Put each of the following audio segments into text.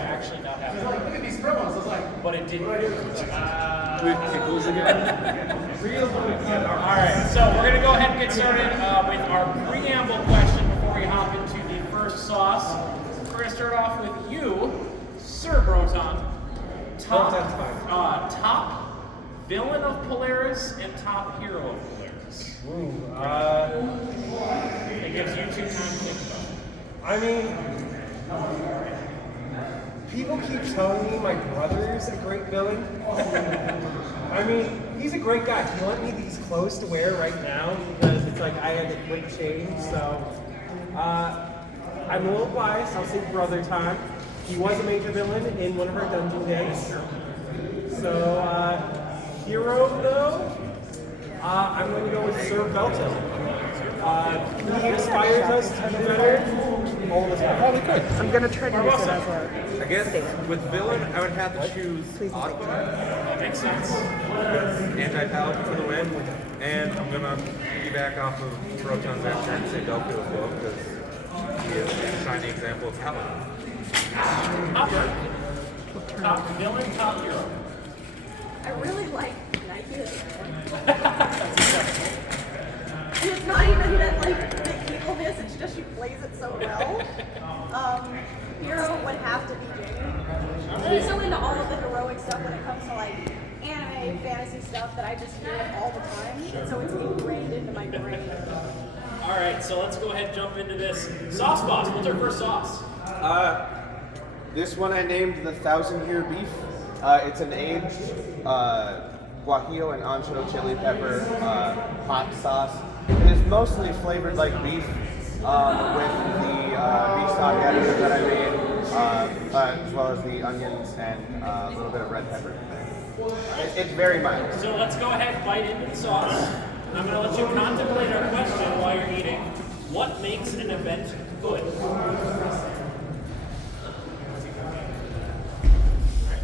actually not have it. Look at these promos. I was like, But it didn't. Pickles again. Alright, so we're going to go ahead and get started with our preamble question before we hop into the first sauce. We're going to start off with you, Sir Broton. Top villain of Polaris and top hero of Polaris. It gives you 2 time to think about it. I mean, people keep telling me my brother's a great villain. I mean, he's a great guy. He lent me these clothes to wear right now because it's like I had a quick change. So I'm a little biased. I'll say Brother Time. He was a major villain in one of our dungeon days. So hero though, I'm going to go with Sir Belton. He inspires us to be better all the time. Probably could. I'm gonna try to use it as a. I guess with villain, I would have to choose Audible. That makes sense. Anti-paladin for the win. And I'm gonna piggyback off of Broton's answer and say Delco as well because he is a shining example of paladin. Top villain, top hero. I really like Nike. And it's not even that like the evilness, it's just she plays it so well. Hero would have to be Jamie. She's so into all of the heroic stuff when it comes to like anime, fantasy stuff that I just hear it all the time. And so it's ingrained into my brain. Alright, so let's go ahead and jump into this. Sauce Boss, what's our first sauce? This one I named the 1,000-year beef. It's an aged guajillo and ancho chili pepper hot sauce. It is mostly flavored like beef with the beef stock additive that I made, as well as the onions and a little bit of red pepper. It's very mild. So let's go ahead and bite into the sauce. I'm going to let you contemplate our question while you're eating. What makes an event good?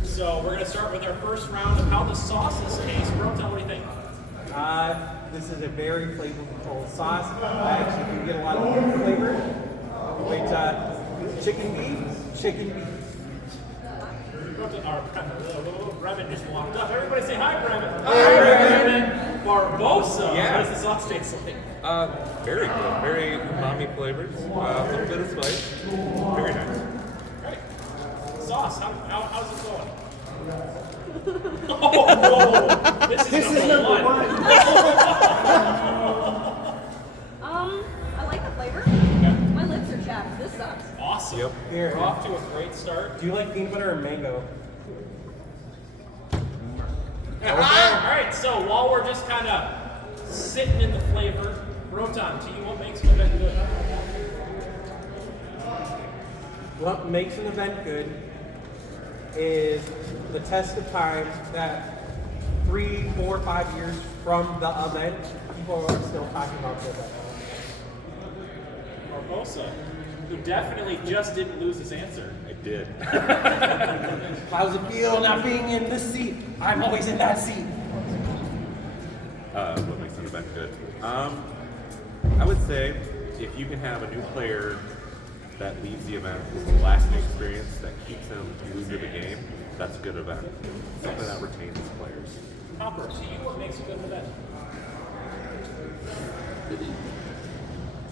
So we're going to start with our first round of how the sauces taste. Broton, what do you think? This is a very flavorful sauce. I actually can get a lot of good flavor. Wait, chicken beef. Bremen just walked up. Everybody say hi, Bremen. Hi, Bremen. Barbosa. Yeah. What does the sauce taste like? Very good. Very umami flavors. A little bit of spice. Very nice. Great. Sauce, how's it going? Oh, this is number one. I like the flavor. My lips are chapped. This sucks. Awesome. Yep. We're off to a great start. Do you like peanut butter or mango? All right, so while we're just kind of sitting in the flavor, Broton, to you, what makes an event good? What makes an event good is the test of time that 3, 4, 5 years from the event, people are still talking about the event. Barbosa, who definitely just didn't lose his answer. I did. How's it feel not being in this seat? I'm always in that seat. What makes an event good? I would say if you can have a new player that leaves the event with a lasting experience that keeps them glued to the game, that's a good event. Something that retains its players. Hopper, to you, what makes a good event?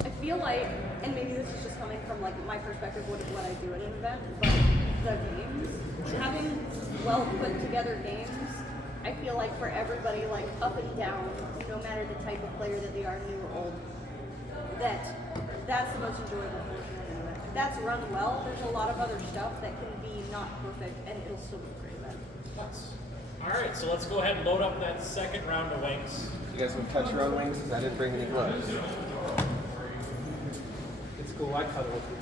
I feel like, and maybe this is just coming from like my perspective of what I do at an event, but the games, having well put together games, I feel like for everybody, like up and down, no matter the type of player that they are, new or old, that's the most enjoyable portion of an event. If that's run well, there's a lot of other stuff that can be not perfect and it'll still be a great event. All right, so let's go ahead and load up that second round of wings. You guys want to touch your own wings? Because I didn't bring any gloves. It's cool, I cuddle with you.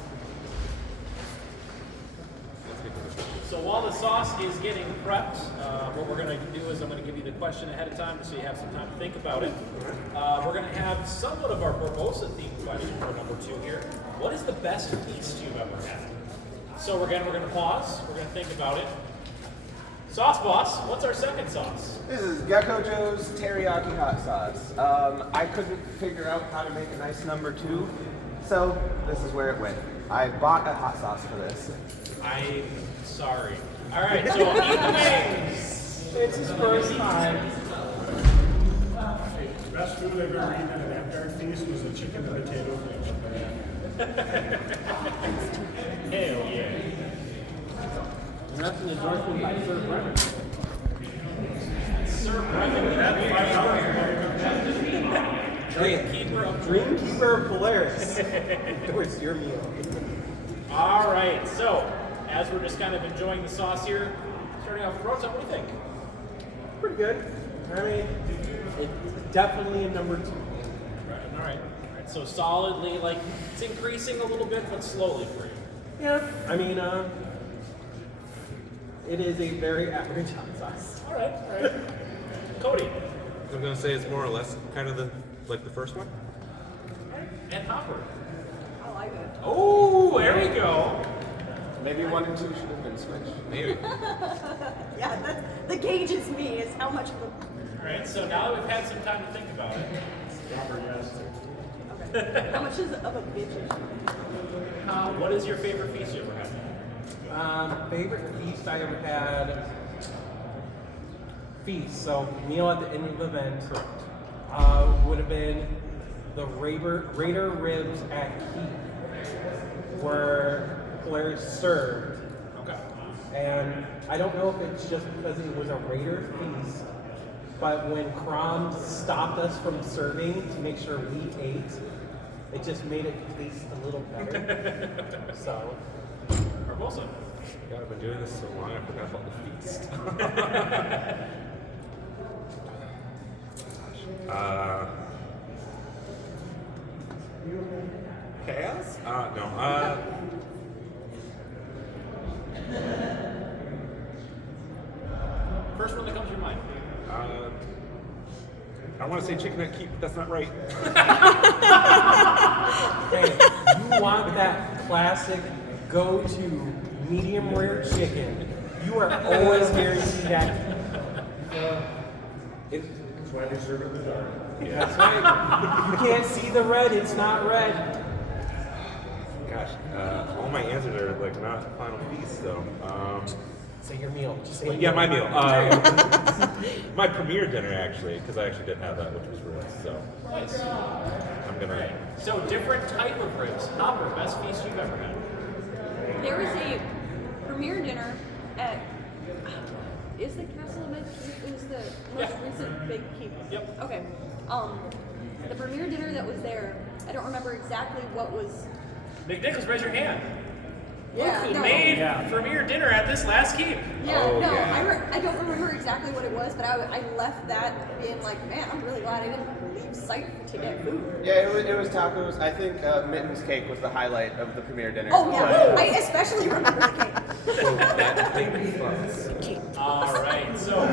So while the sauce is getting prepped, what we're going to do is I'm going to give you the question ahead of time so you have some time to think about it. We're going to have somewhat of our Barbosa themed question for number 2 here. What is the best feast you've ever had? So we're going to pause. We're going to think about it. Sauce Boss, what's our second sauce? This is Gecko Joe's teriyaki hot sauce. I couldn't figure out how to make a nice number 2, so this is where it went. I bought a hot sauce for this. I'm Sorry. All right, so eat the wings. It's his first time. The best food I've ever eaten at an Empire feast was a chicken and potato thing. Hell yeah. And that's an endorsement by Sir Brennan. Sir Brennan, Dreamkeeper of Polaris. Where's your meal? All right, so as we're just kind of enjoying the sauce here, starting off with Broton, what do you think? Pretty good. I mean, it's definitely a number 2. All right. So solidly, like it's increasing a little bit, but slowly for you. Yeah. I mean, it is a very average hot sauce. All right. Cody I'm gonna say it's more or less kind of like the first one. and Hopper. I like it. Oh, there we go. Maybe 1 and 2 should have been switched. Maybe. Yeah, that's, the gauge is me, is how much of All right. So now that we've had some time to think about it, a, okay. How much is of a bitch is she? what is your favorite feast you ever had? Favorite feast I ever had? Feast. So meal at the end of the event. Would have been the Raider ribs at Keith, where Polaris served. Okay. And I don't know if it's just because it was a Raider feast, but when Crom stopped us from serving to make sure we ate, it just made it taste a little better. So, Barbosa. God, I've been doing this so long, I forgot about the feast. Chaos? No. First one that comes to your mind. I want to say chicken at keep, but that's not right. hey, you want that classic go-to medium rare chicken. You are always guaranteed that. That's why they serve it in the dark. That's right. You can't see the red, it's not red. Gosh, all my answers are like not Final Feast, so. Say your meal. Just say Yeah, my meal. My premiere dinner, actually, because I actually did have that, which was ribs. So Nice. I'm gonna. So different type of ribs. Hopper, best feast you've ever had. There was a premiere dinner at. Is the Castle of Ed Keith? It was the most recent big keep. Yep. Okay. The premiere dinner that was there, I don't remember exactly what was. McNichols, raise your hand. Yeah. Who No. made premiere dinner at this last keep? Yeah, Oh, no, yeah. I don't remember exactly what it was, but I left that being like, man, I'm really glad I didn't leave site to get food. Yeah, it was tacos. I think Mitten's cake was the highlight of the premiere dinner. Oh yeah, I especially remember the cake. All right, so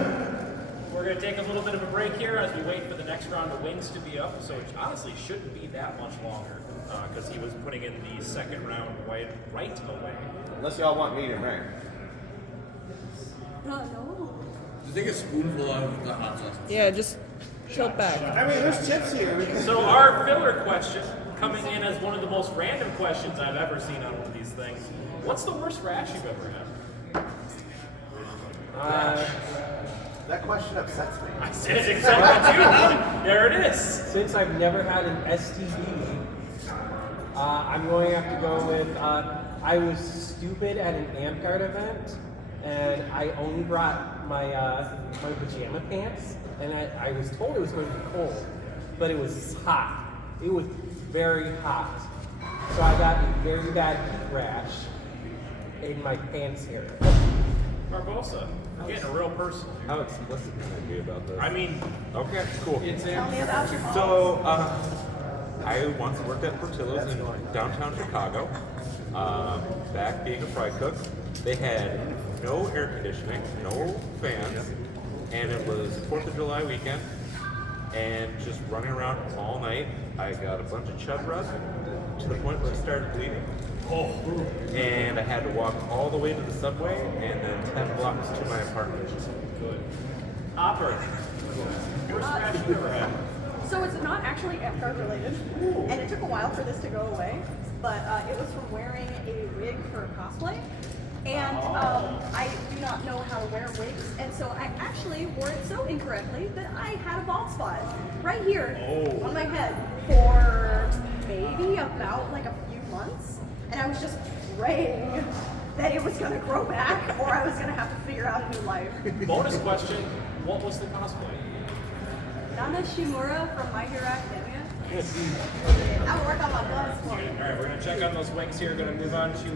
we're going to take a little bit of a break here as we wait for the next round of wings to be up, so it honestly shouldn't be that much longer because he was putting in the second round right away. Unless y'all want medium rare. No. Just take a spoonful of the hot sauce. Yeah, just tilt back. I mean, there's chips here. We can... So our filler question, coming in as one of the most random questions I've ever seen on one of these things, what's the worst rash you've ever had? That question upsets me. I said it exactly too. There it is. Since I've never had an STD, I'm going to have to go with, I was stupid at an AmpGuard event, and I only brought my my pajama pants, and I was told it was going to be cold, but it was hot. It was very hot. So I got a very bad heat rash in my pants area. Barbosa, I'm getting a real person. How explicit can I be about this? I mean, Okay, cool. Tell me about your mom. So, I once worked at Portillo's in downtown Chicago. Back being a fry cook, they had no air conditioning, no fans, and it was 4th of July weekend, and just running around all night. I got a bunch of chub rub to the point where it started bleeding. And I had to walk all the way to the subway and then 10 blocks to my apartment. good. Hopper, worst rash you've ever had? So it's not actually AmpGuard related, and it took a while for this to go away, but it was from wearing a wig for cosplay. And I do not know how to wear wigs, and so I actually wore it so incorrectly that I had a bald spot right here on my head for maybe about like a few months, and I was just praying that it was gonna grow back, or I was gonna have to figure out a new life. Bonus question: what was the cosplay? Nana Shimura from My Hero Academia. I would work on my buzz for you. All right, we're gonna check on those wings here. Gonna move on to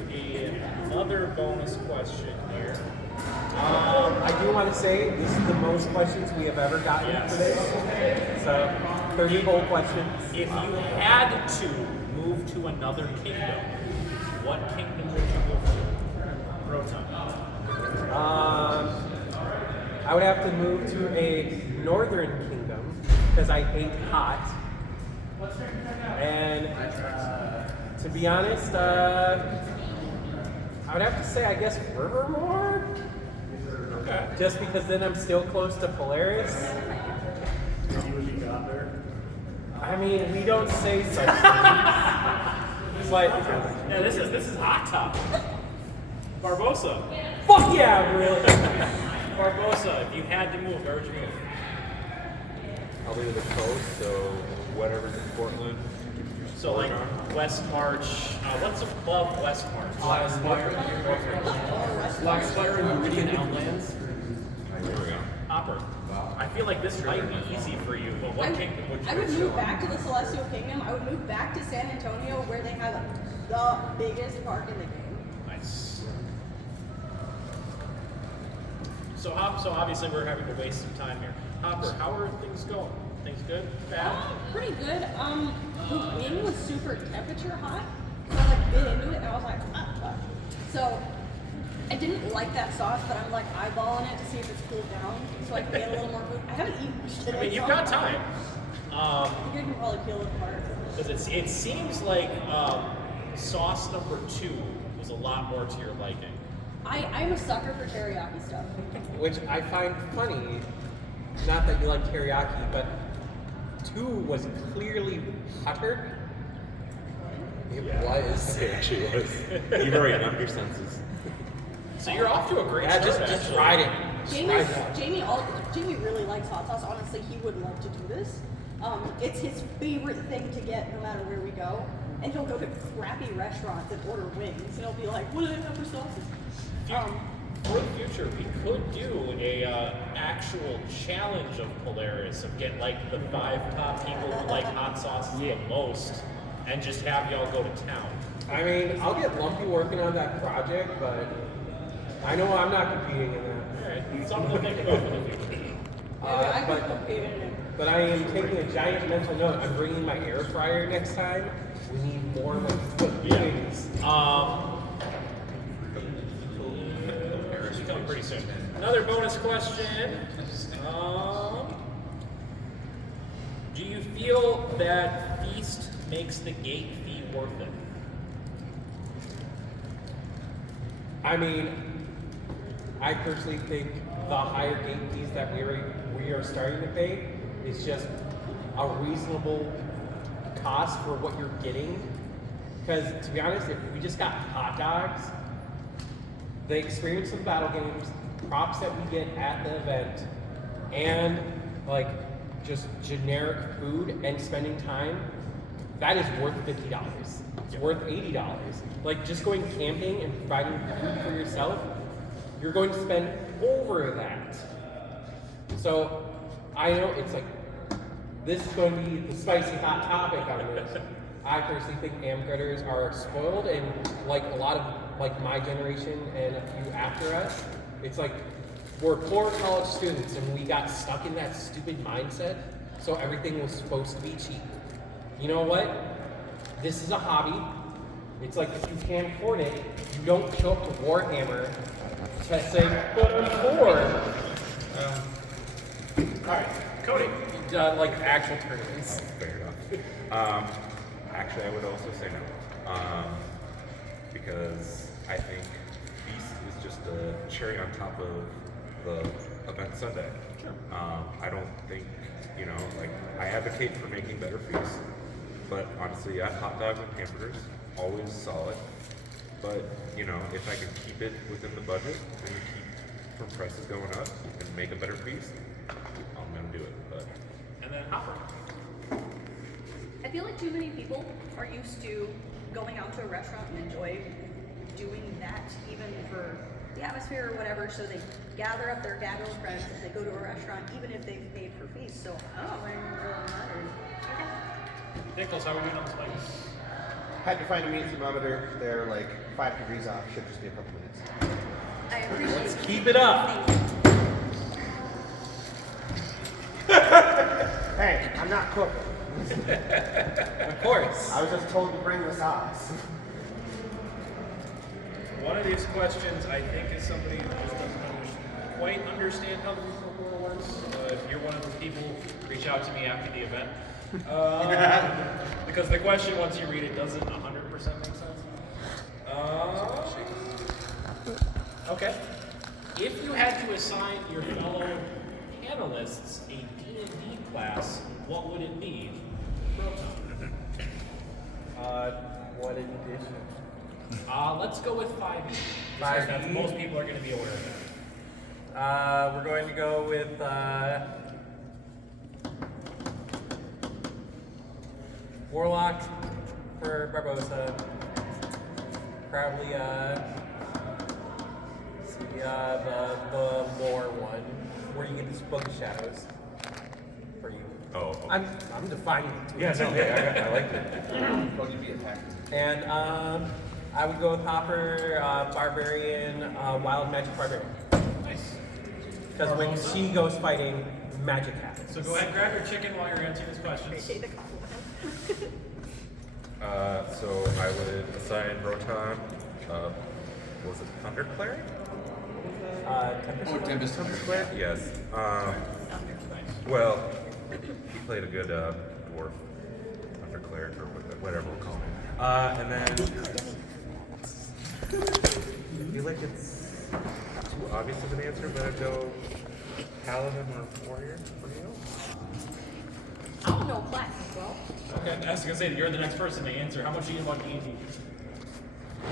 another bonus question here. I do want to say this is the most questions we have ever gotten Yes. for this. So 30 whole questions. If you had to move to another kingdom, what kingdom would you move to? Broton. I would have to move to a northern kingdom because I hate hot. And to be honest, I would have to say, I guess, Rivermore? Okay. Just because then I'm still close to Polaris. You would be got there. I mean, we don't say such things. But, Yeah, this is hot topic. Barbosa. fuck yeah, really. Barbosa, if you had to move, where would you move? Probably to the coast, so whatever's in Portland. So like West March. What's above West March? Blackspire and Meridian Outlands. There we go. Hopper. I feel like this might be easy for you, but what kingdom would you I would choose? move back to the Celestial Kingdom. I would move back to San Antonio where they have the biggest park in the game. Nice. So obviously we're having to waste some time here. Hopper, how are things going? Things good? Bad? Pretty good. The wing was super temperature hot. So I like bit into it and I was like, ah, fuck. So I didn't like that sauce, but I'm like eyeballing it to see if it's cooled down so I can get a little more food. I haven't eaten shit. I mean, you've got time. I think I can probably peel it apart. Because it seems like sauce number 2 was a lot more to your liking. I'm a sucker for teriyaki stuff. Which I find funny, not that you like teriyaki, but 2 was clearly hotter. It was. It actually was. You've already numbed your senses. So you're off to a great Yeah, start. just actually. ride it. Jamie really likes hot sauce. Honestly, he would love to do this. It's his favorite thing to get no matter where we go. And he'll go to crappy restaurants and order wings. And he'll be like, what do they have for sauces? For the future, we could do a actual challenge of Polaris of get like the 5 top people who like hot sauces the most, and just have y'all go to town. I mean, I'll get lumpy working on that project, but I know I'm not competing in that. All right, something to think about for the future. I could compete in it. But I am taking a giant mental note. I'm bringing my air fryer next time. We need more wings. Should come pretty soon. Another bonus question. Do you feel that Feast makes the gate fee worth it? I mean, I personally think the higher gate fees that we are starting to pay is just a reasonable cost for what you're getting. Because to be honest, if we just got hot dogs, the experience of battle games, props that we get at the event, and like just generic food and spending time, that is worth $50. It's worth $80. Like just going camping and providing food for yourself, you're going to spend over that. So I know it's like, this is going to be the spicy hot topic on this. I personally think am-critters are spoiled, and like a lot of like my generation and a few after us, it's like we're poor college students and we got stuck in that stupid mindset, so everything was supposed to be cheap. You know what? This is a hobby. It's like if you can't afford it, you don't show up to Warhammer to say, but before. All right, Cody. Like actual tournaments. Fair enough. Actually, I would also say no. Because I think Feast is just a cherry on top of the event Sunday. Sure. I don't think, like, I advocate for making better feasts, but honestly, yeah, hot dogs and hamburgers, always solid. But you know, if I can keep it within the budget and keep from prices going up and make a better piece, I'm gonna do it. But And then Hopper. I feel like too many people are used to going out to a restaurant and enjoy doing that, even for the atmosphere or whatever. So they gather up their gaggle of friends and they go to a restaurant, even if they've paid for fees. So I don't think it really matters. Nichols, how are we doing on the spikes? Had to find a meat thermometer. They're like 5 degrees off. Should just be a couple minutes. I appreciate Let's it. keep it up. Hey, I'm not cooking. Of course. I was just told to bring the sauce. One of these questions, I think, is somebody who just doesn't quite understand how the recorder works. If you're one of those people, reach out to me after the event. Because the question, once you read it, doesn't 100% make sense. Okay. If you had to assign your fellow panelists a D&D class, what would it be? Broton. What edition? Let's go with 5e. 5e? Most people are going to be aware of that. We're going to go with Warlock for Barbosa. Probably the lore one, where you get this book of shadows. For you. oh, I'm defining it. yeah, no, hey, I liked it. Well, you'd be attacked. And I would go with Hopper, Barbarian, Wild Magic Barbarian. Nice. Because when Barbosa? she goes fighting, magic happens. So go ahead and grab your chicken while you're answering this question. Appreciate the compliment. So I would assign Broton, what was it, Thunder Cleric? Tempest. Thunder Cleric? Yes. Well, he played a good dwarf, Thunder Cleric, or whatever we'll call him. And then I feel like it's too obvious of an answer, but I'd go Paladin or Warrior for you. I don't know class as well. Okay, I was gonna say you're the next person to answer. How much do you know about D&D?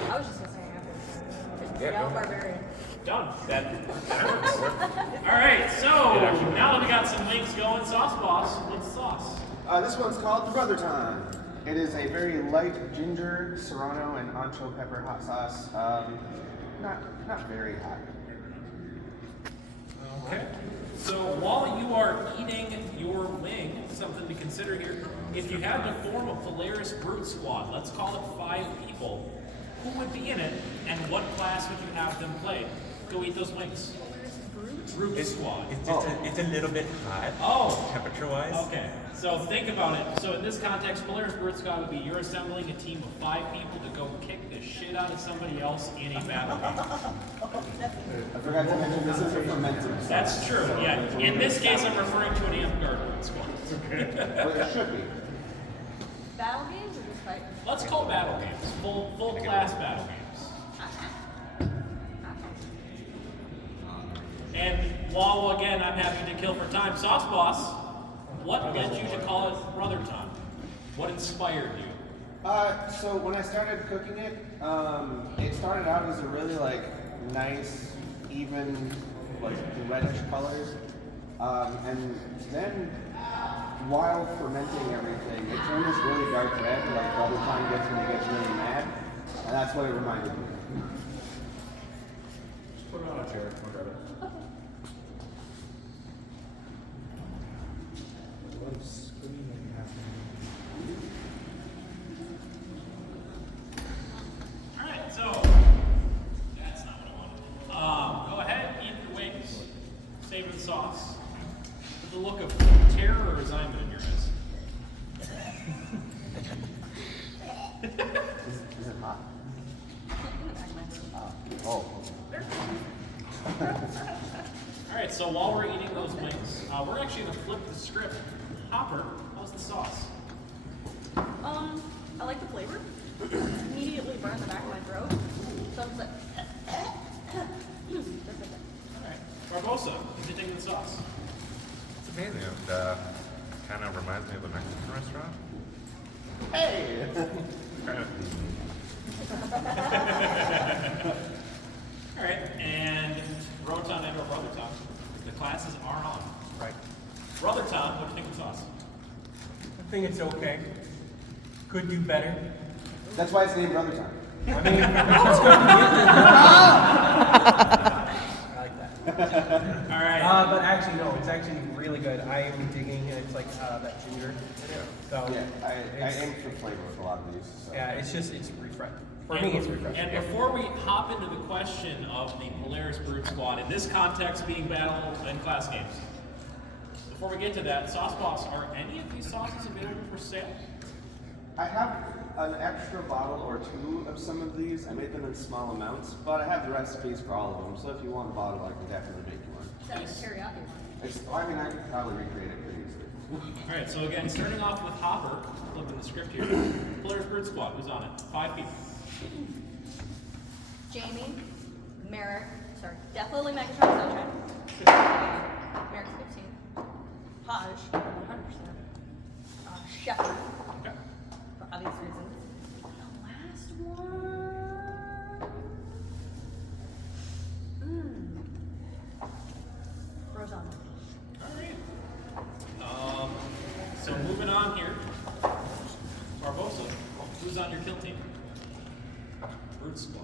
I was just gonna say Yeah, yeah, go. barbarian. Done. That works. All right. So now that we got some links going, Sauce Boss, what's the sauce? This one's called the Brother Time. It is a very light ginger, serrano, and ancho pepper hot sauce. Not very hot. Okay. So while you are eating your wing, something to consider here. If you had to form a Polaris Brute Squad, let's call it 5 people, who would be in it, and what class would you have them play? Go eat those wings. Brute Squad. It's a little bit hot, Oh. temperature-wise. Okay, so think about it. So in this context, Polaris Brute Squad would be you're assembling a team of 5 people to go kick the shit out of somebody else in a battle game. I forgot to mention this is a fermented. That's true, yeah. In this case, I'm referring to an Amtgard Brute Squad. Well, it should be. Battle games or just fight? Let's call battle games, full class battle games. And while again I'm happy to kill for time, Sauce Boss, what led you to call it Brother Time? What inspired you? So when I started cooking it, it started out as a really like nice, even, like reddish colors, and then while fermenting everything, it turned this really dark red, like Brother Time gets when he gets really mad, and that's what it reminded me. Just put it on a chair. I'll grab it. Alright, so that's not what I wanted. Go ahead, eat your wings, savor the sauce. With the look of terror or resignment in your eyes. Is it hot? Oh. Alright, so while we're eating those wings, we're actually going to flip the script. Hopper, how's the sauce? I like the flavor. Immediately burn the back of my throat. So I'm just like, Alright. Barbosa, what do you think of the sauce? It's amazing. It kind of reminds me of a Mexican restaurant. Hey! Kind of All right, and Broton and or Brother Tom, the classes are on. Right. Brother Tom, what do you think of the sauce? I think it's okay. Could do better. That's why it's named Brother Time. I mean, it's good to get there. I like that. All right. But actually, no, it's actually really good. I am digging, and it's like that ginger. So Yeah, I it's- aim for flavor with a lot of these. So. Yeah, it's refreshing. For me, it's refreshing. And before we hop into the question of the Polaris Brute Squad, in this context being battle and class games, before we get to that, Sauce Boss, are any of these sauces available for sale? I have an extra bottle or two of some of these. I made them in small amounts, but I have the recipes for all of them. So if you want a bottle, I can definitely make you one. That's a teriyaki one. I mean, I could probably recreate it pretty easily. All right, so again, starting off with Hopper, flipping the script here. Polaris Brute Squad, who's on it? 5 people. Jamie, Merrick, sorry, Death Lily, Megatron, Sunshine. Merrick's 15. Haj, 100%. Shepard, Okay. for obvious reasons. The last one. Broton. All right. So moving on here, Barbosa, who's on your kill team? Brute Squad.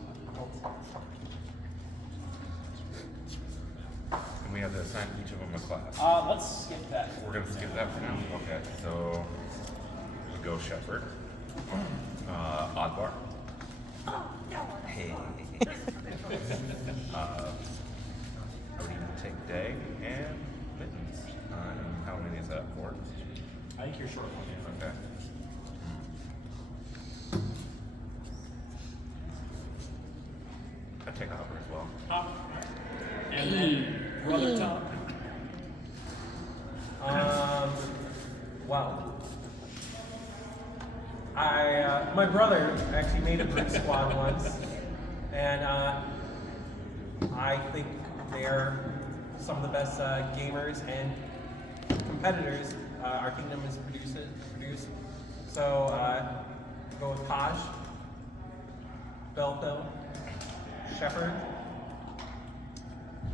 And we have to assign each of them a class. Let's skip that. We're gonna skip that for now. Okay, so we go Shepherd, Oddbar. Hey. I would even take Day and Mittens. How many is that? 4? I think you're short one. Okay. I take Hopper as well. Hop. And then Brother Tom. Wow. My brother actually made a Brute Squad once, and I think they're some of the best gamers and competitors our kingdom has produced. So go with Taj, Belphil, Shepherd.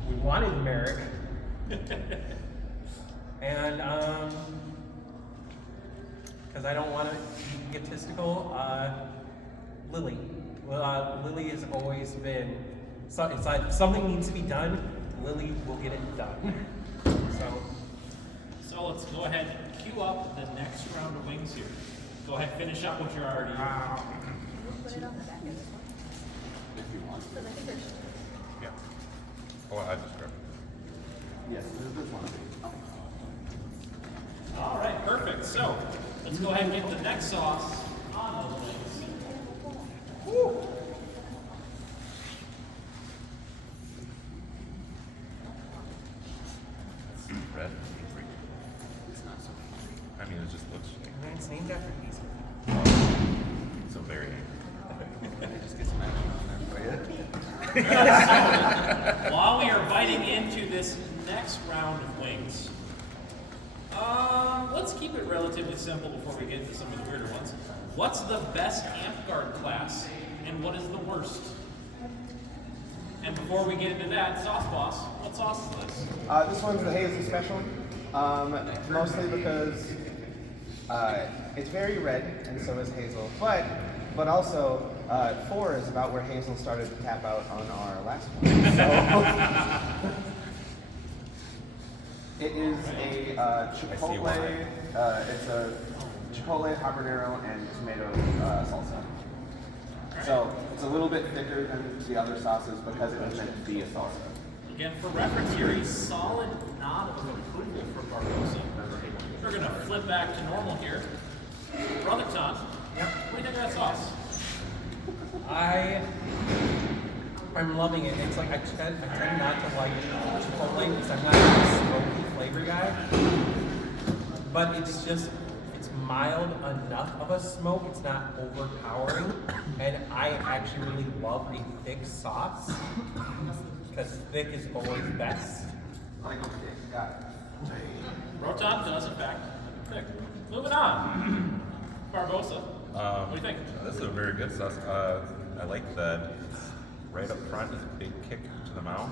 We wanted Merrick. And because I don't want to be egotistical, Lily. Well, Lily has always been. So it's like if something needs to be done. Lily will get it done. So let's go ahead and queue up the next round of wings here. Go ahead, finish up what you're already. Put it on the back of this one. If you want. Because I think there's. Yeah. Oh, I just grabbed it. Yes, there's one. All right, perfect. So let's go ahead and get the next sauce on those wings. Woo. Red. It's not so. I mean, it just looks It's named after these. so very angry. Just get some action on there for you. While we are biting into this next round of wings, let's keep it relatively simple before we get into some of the weirder ones. What's the best amp guard class, and what is the worst? And before we get into that, Sauce Boss, what sauce is this? This one's the Hazel Special, mostly because it's very red, and so is Hazel. But also, 4 is about where Hazel started to tap out on our last one. So it is a chipotle. It's a chipotle, habanero, and tomato salsa. So it's a little bit thicker than the other sauces because it was meant to be a salsa. Again, for reference here, a solid nod of approval for Barbosa. We're going to flip back to normal here. Brother Tom, what do you think of that sauce? I'm loving it. It's like I tend not to like Chipotle because I'm not a smoky flavor guy. But it's mild enough of a smoke. It's not overpowering. And I actually really love a thick sauce because thick is always best. Broton does, in fact, thick. Moving on. Barbosa, what do you think? This is a very good sauce. I like that right up front is a big kick to the mouth,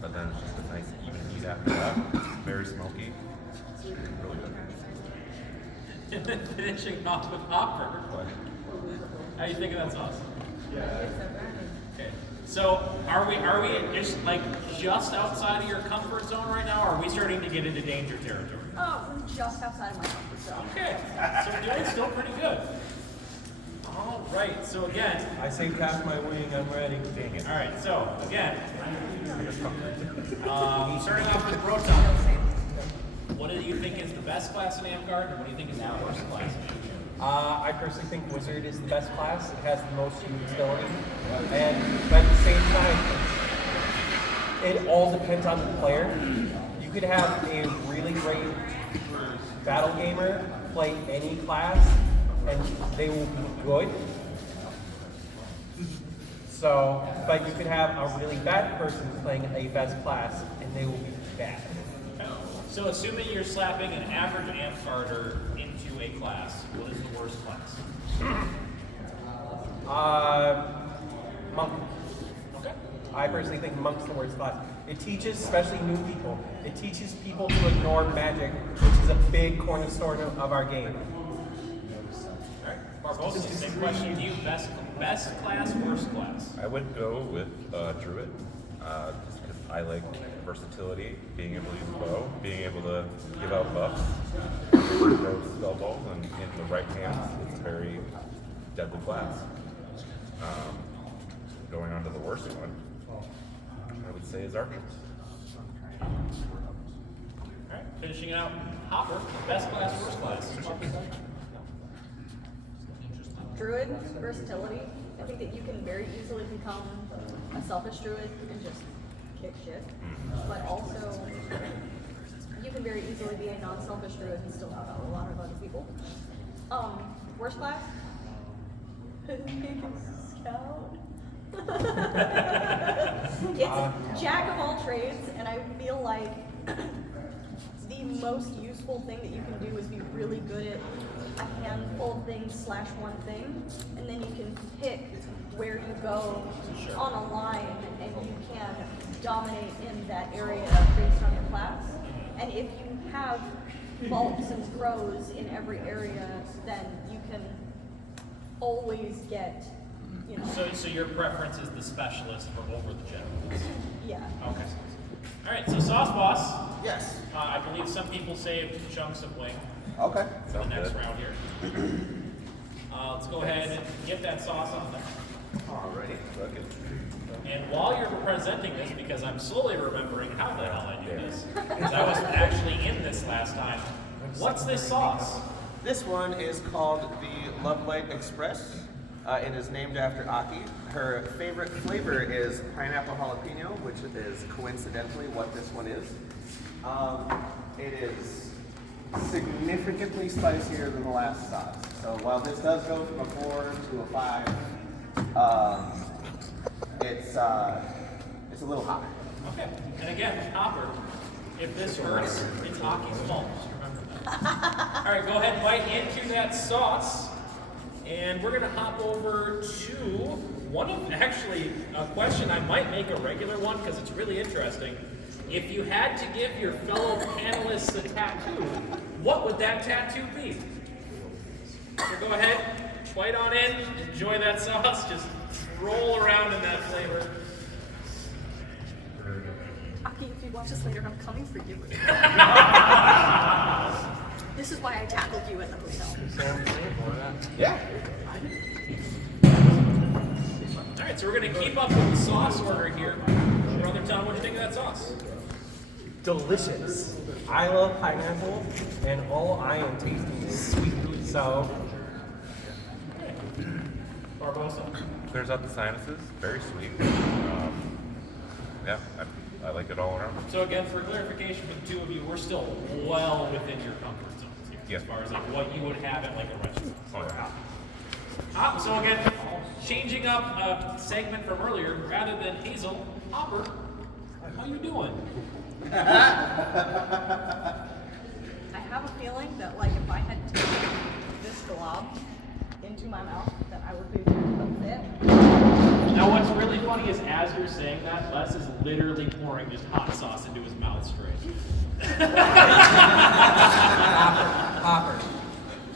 but then it's just a nice even heat after that. It's very smoky. It's really good. And then finishing off with Hopper. How you think of that sauce? Okay. So are we just like just outside of your comfort zone right now, or are we starting to get into danger territory? Oh, I'm just outside of my comfort zone. Okay. So we're doing still pretty good. All right. So again, I say cast my wing, I'm ready. Dang it. all right. So again, starting off with Broton. What do you think is the best class in Amgard, and what do you think is the worst class? I personally think Wizard is the best class. It has the most utility. But at the same time, it all depends on the player. You could have a really great battle gamer play any class, and they will be good. So, but you could have a really bad person playing a best class, and they will be bad. So assuming you're slapping an average Amgarder into a class, what is the worst class? Monk. Okay. I personally think Monk's the worst class. It teaches, especially new people, it teaches people to ignore magic, which is a big cornerstone of our game. All right. Barbosa, same question to you. Best class, worst class? I would go with Druid, just because I like versatility, being able to use a bow, being able to give out buffs, throw spell balls, and in the right hands, it's a very deadly class. Going on to the worst one, I would say is Archers. All right. Finishing it out, Hopper, best class, worst class? Druid, versatility. I think that you can very easily become a selfish druid and just kick shit. But also, you can very easily be a non-selfish druid and still help out a lot of other people. Worst class? Scout. It's jack of all trades, and I feel like the most useful thing that you can do is be really good at a handful of things / one thing, and then you can pick where you go on a line, and you can dominate in that area based on your class. And if you have bulks and throws in every area, then you can always get, you know. So your preference is the specialist over the general? Yeah. Okay. All right, so Sauce Boss. Yes. I believe some people saved chunks of wing Okay. for the next good. round here. Let's go ahead and get that sauce on there. Alrighty. And while you're presenting this, because I'm slowly remembering how the hell I do this, because I wasn't actually in this last time, what's this sauce? This one is called the Love Light Express. It is named after Aki. Her favorite flavor is pineapple jalapeno, which is coincidentally what this one is. It is significantly spicier than the last sauce. So while this does go from a 4 to a 5, it's a little hot. Okay. And again, Hopper, if this hurts, it's Aki's fault. Just remember that. All right, go ahead and bite into that sauce. And we're going to hop over to one of, actually, a question I might make a regular one because it's really interesting. If you had to give your fellow panelists a tattoo, what would that tattoo be? So go ahead, bite on in, enjoy that sauce, just roll around in that flavor. Aki, if you watch this later, I'm coming for you. This is why I tackled you at the hotel. Yeah. All right, so we're going to keep up with the sauce order here. Brother Tom, what do you think of that sauce? Delicious. I love pineapple, and all I am tasting is sweet. So, Barbosa. Clears out the sinuses, very sweet. Yeah, I like it all around. So again, for clarification for the two of you, we're still well within your comfort zones here, Yeah. as far as like what you would have at like a restaurant. Oh, yeah. So again, changing up a segment from earlier, rather than Hazel, Hopper, how you doing? I have a feeling that, like, if I had taken this glob into my mouth, that I would be a fit. funny is, as you're saying that, Les is literally pouring just hot sauce into his mouth straight.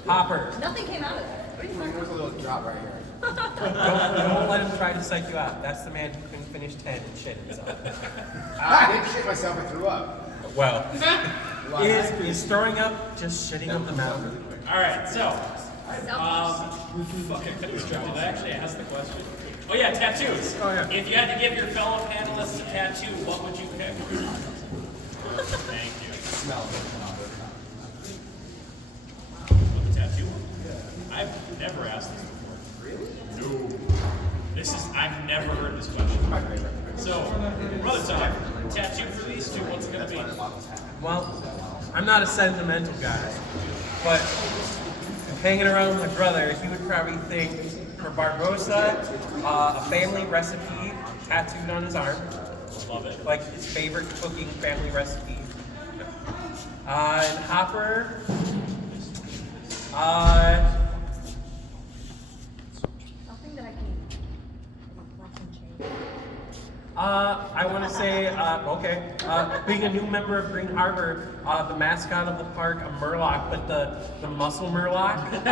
Hopper. Nothing came out of it. What are you talking There's a little drop right here. Don't let him try to psych you out. That's the man who couldn't finish 10 and shit himself. I didn't shit myself, I threw up. Well, is throwing up just shitting up the mouth? All right, so Selfish. fuck, I could have did I actually ask the question? Oh yeah, tattoos. Oh, yeah. If you had to give your fellow panelists a tattoo, what would you pick? Thank you. What the tattoo? I've never asked this before. Really? No. I've never heard this question. So, brother time, tattoo for these two, what's it gonna be? Well, I'm not a sentimental guy, but hanging around with my brother, he would probably think for Barbosa, a family recipe tattooed on his arm, Love it. like his favorite cooking family recipe. And Hopper, Something that I can flex and change. I want to say, being a new member of Green Harbor, the mascot of the park, a Murloc, but the muscle Murloc from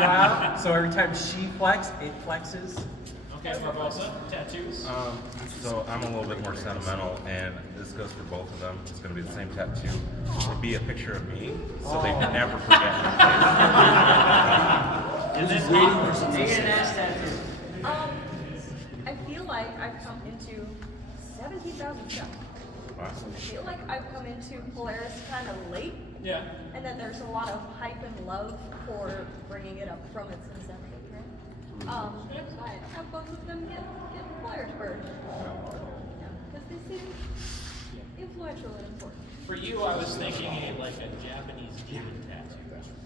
WoW. So every time she flexes, it flexes. Okay, Barbosa, tattoos. So I'm a little bit more sentimental, and this goes for both of them. It's going to be the same tattoo. It'd be a picture of me, so they never forget my And then I feel like I've come into 17,000 steps. face. I feel like I've come into Polaris kind of late, yeah. and that there's a lot of hype and love for bringing it up from its inception. Right? So I have both of them get Polaris birds. Because they seem influential and important. For you, I was thinking like a Japanese demon tattoo,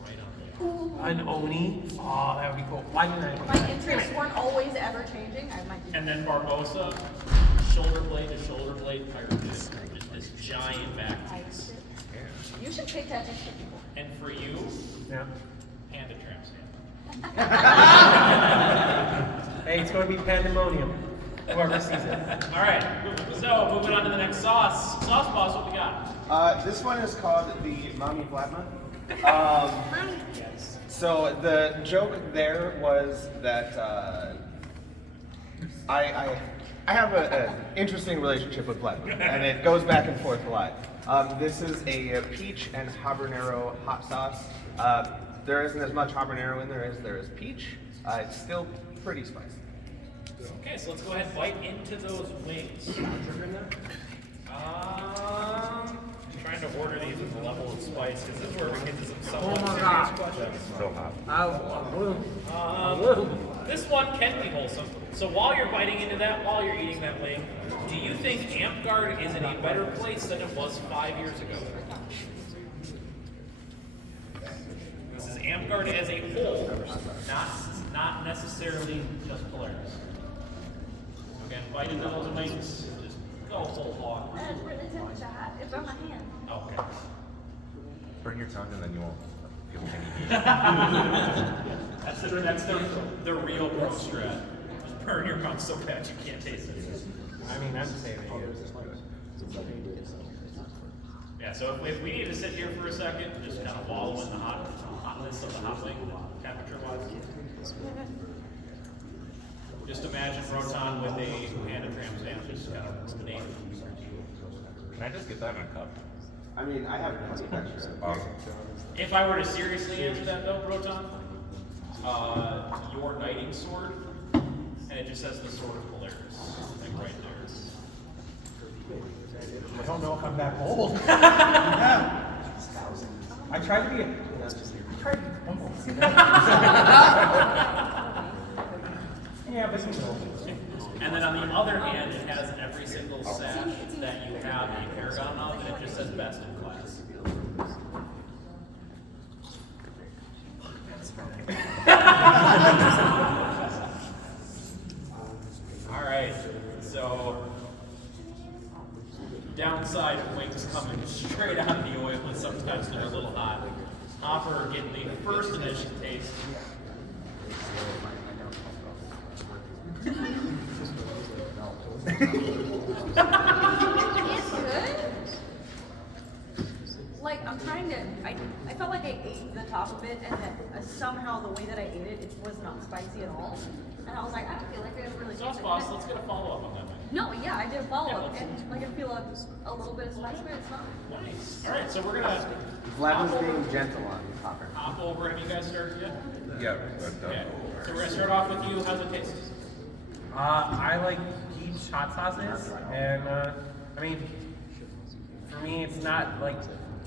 right on there. An Oni. Oh, that would be cool. Why didn't I? My interests weren't always ever changing. I might be. And then Barbosa, shoulder blade to shoulder blade pirate ship. Just this giant back piece. You should pick tattoos for people. And for you, Yeah. panda tramp stamp. Hey, it's going to be pandemonium. Whoever sees it. All right, so moving on to the next sauce. Sauce boss, what we got? This one is called the Mommy Vladma. So the joke there was that I have an interesting relationship with Vladma, and it goes back and forth a lot. This is a peach and habanero hot sauce. There isn't as much habanero in there as there is peach. It's still pretty spicy. Okay, so let's go ahead and bite into those wings. Trying to order these with the level of spice, because this is where we get to some somewhat serious questions. So hot. This one can be wholesome. So while you're biting into that, while you're eating that wing, do you think Amtgard is in a better place than it was 5 years ago? This is Amtgard as a whole, not necessarily just Polaris. Again, bite into those wings, just go whole hog. It's really tough to have. It's on my hand. Okay. Burn your tongue, and then you won't feel any heat. That's the real pro strat. Just burn your mouth so bad you can't taste it. I mean, I'm saving it. Yeah, so if we need to sit here for a second, just kind of wallow in the hotness of the hot wing, temperature-wise. Just imagine Broton with a panda tram sandwich, just kind of spinning. Can I just get that in a cup? I mean, I have plenty of extra. Awesome. If I were to seriously answer that though, Broton, your knighting sword, and it just says the sword of Polaris, like right there. I don't know if I'm that bold. I tried to be humble. Yeah, but it's cool. And then on the other hand, it has every single sash that you have a paragon of, and it just says best in class. Alright, so downside of wings coming straight out of the oil and sometimes they're a little hot. Hopper getting the first initial taste. I felt like I ate the top of it, and then somehow the way that I ate it, it was not spicy at all. And I was like, I don't feel like I really Sauce tasted boss, it. let's get a follow-up on that one. No, yeah, I did a follow up, Yeah, and like I feel a little bit of spice, but it's not. Nice. All right, so we're gonna Vlad was being gentle on Hopper. hop over. Have you guys started yet? Yeah, Okay. So we're gonna start off with you. How's it taste? I like peach hot sauces, and I mean, for me, it's not like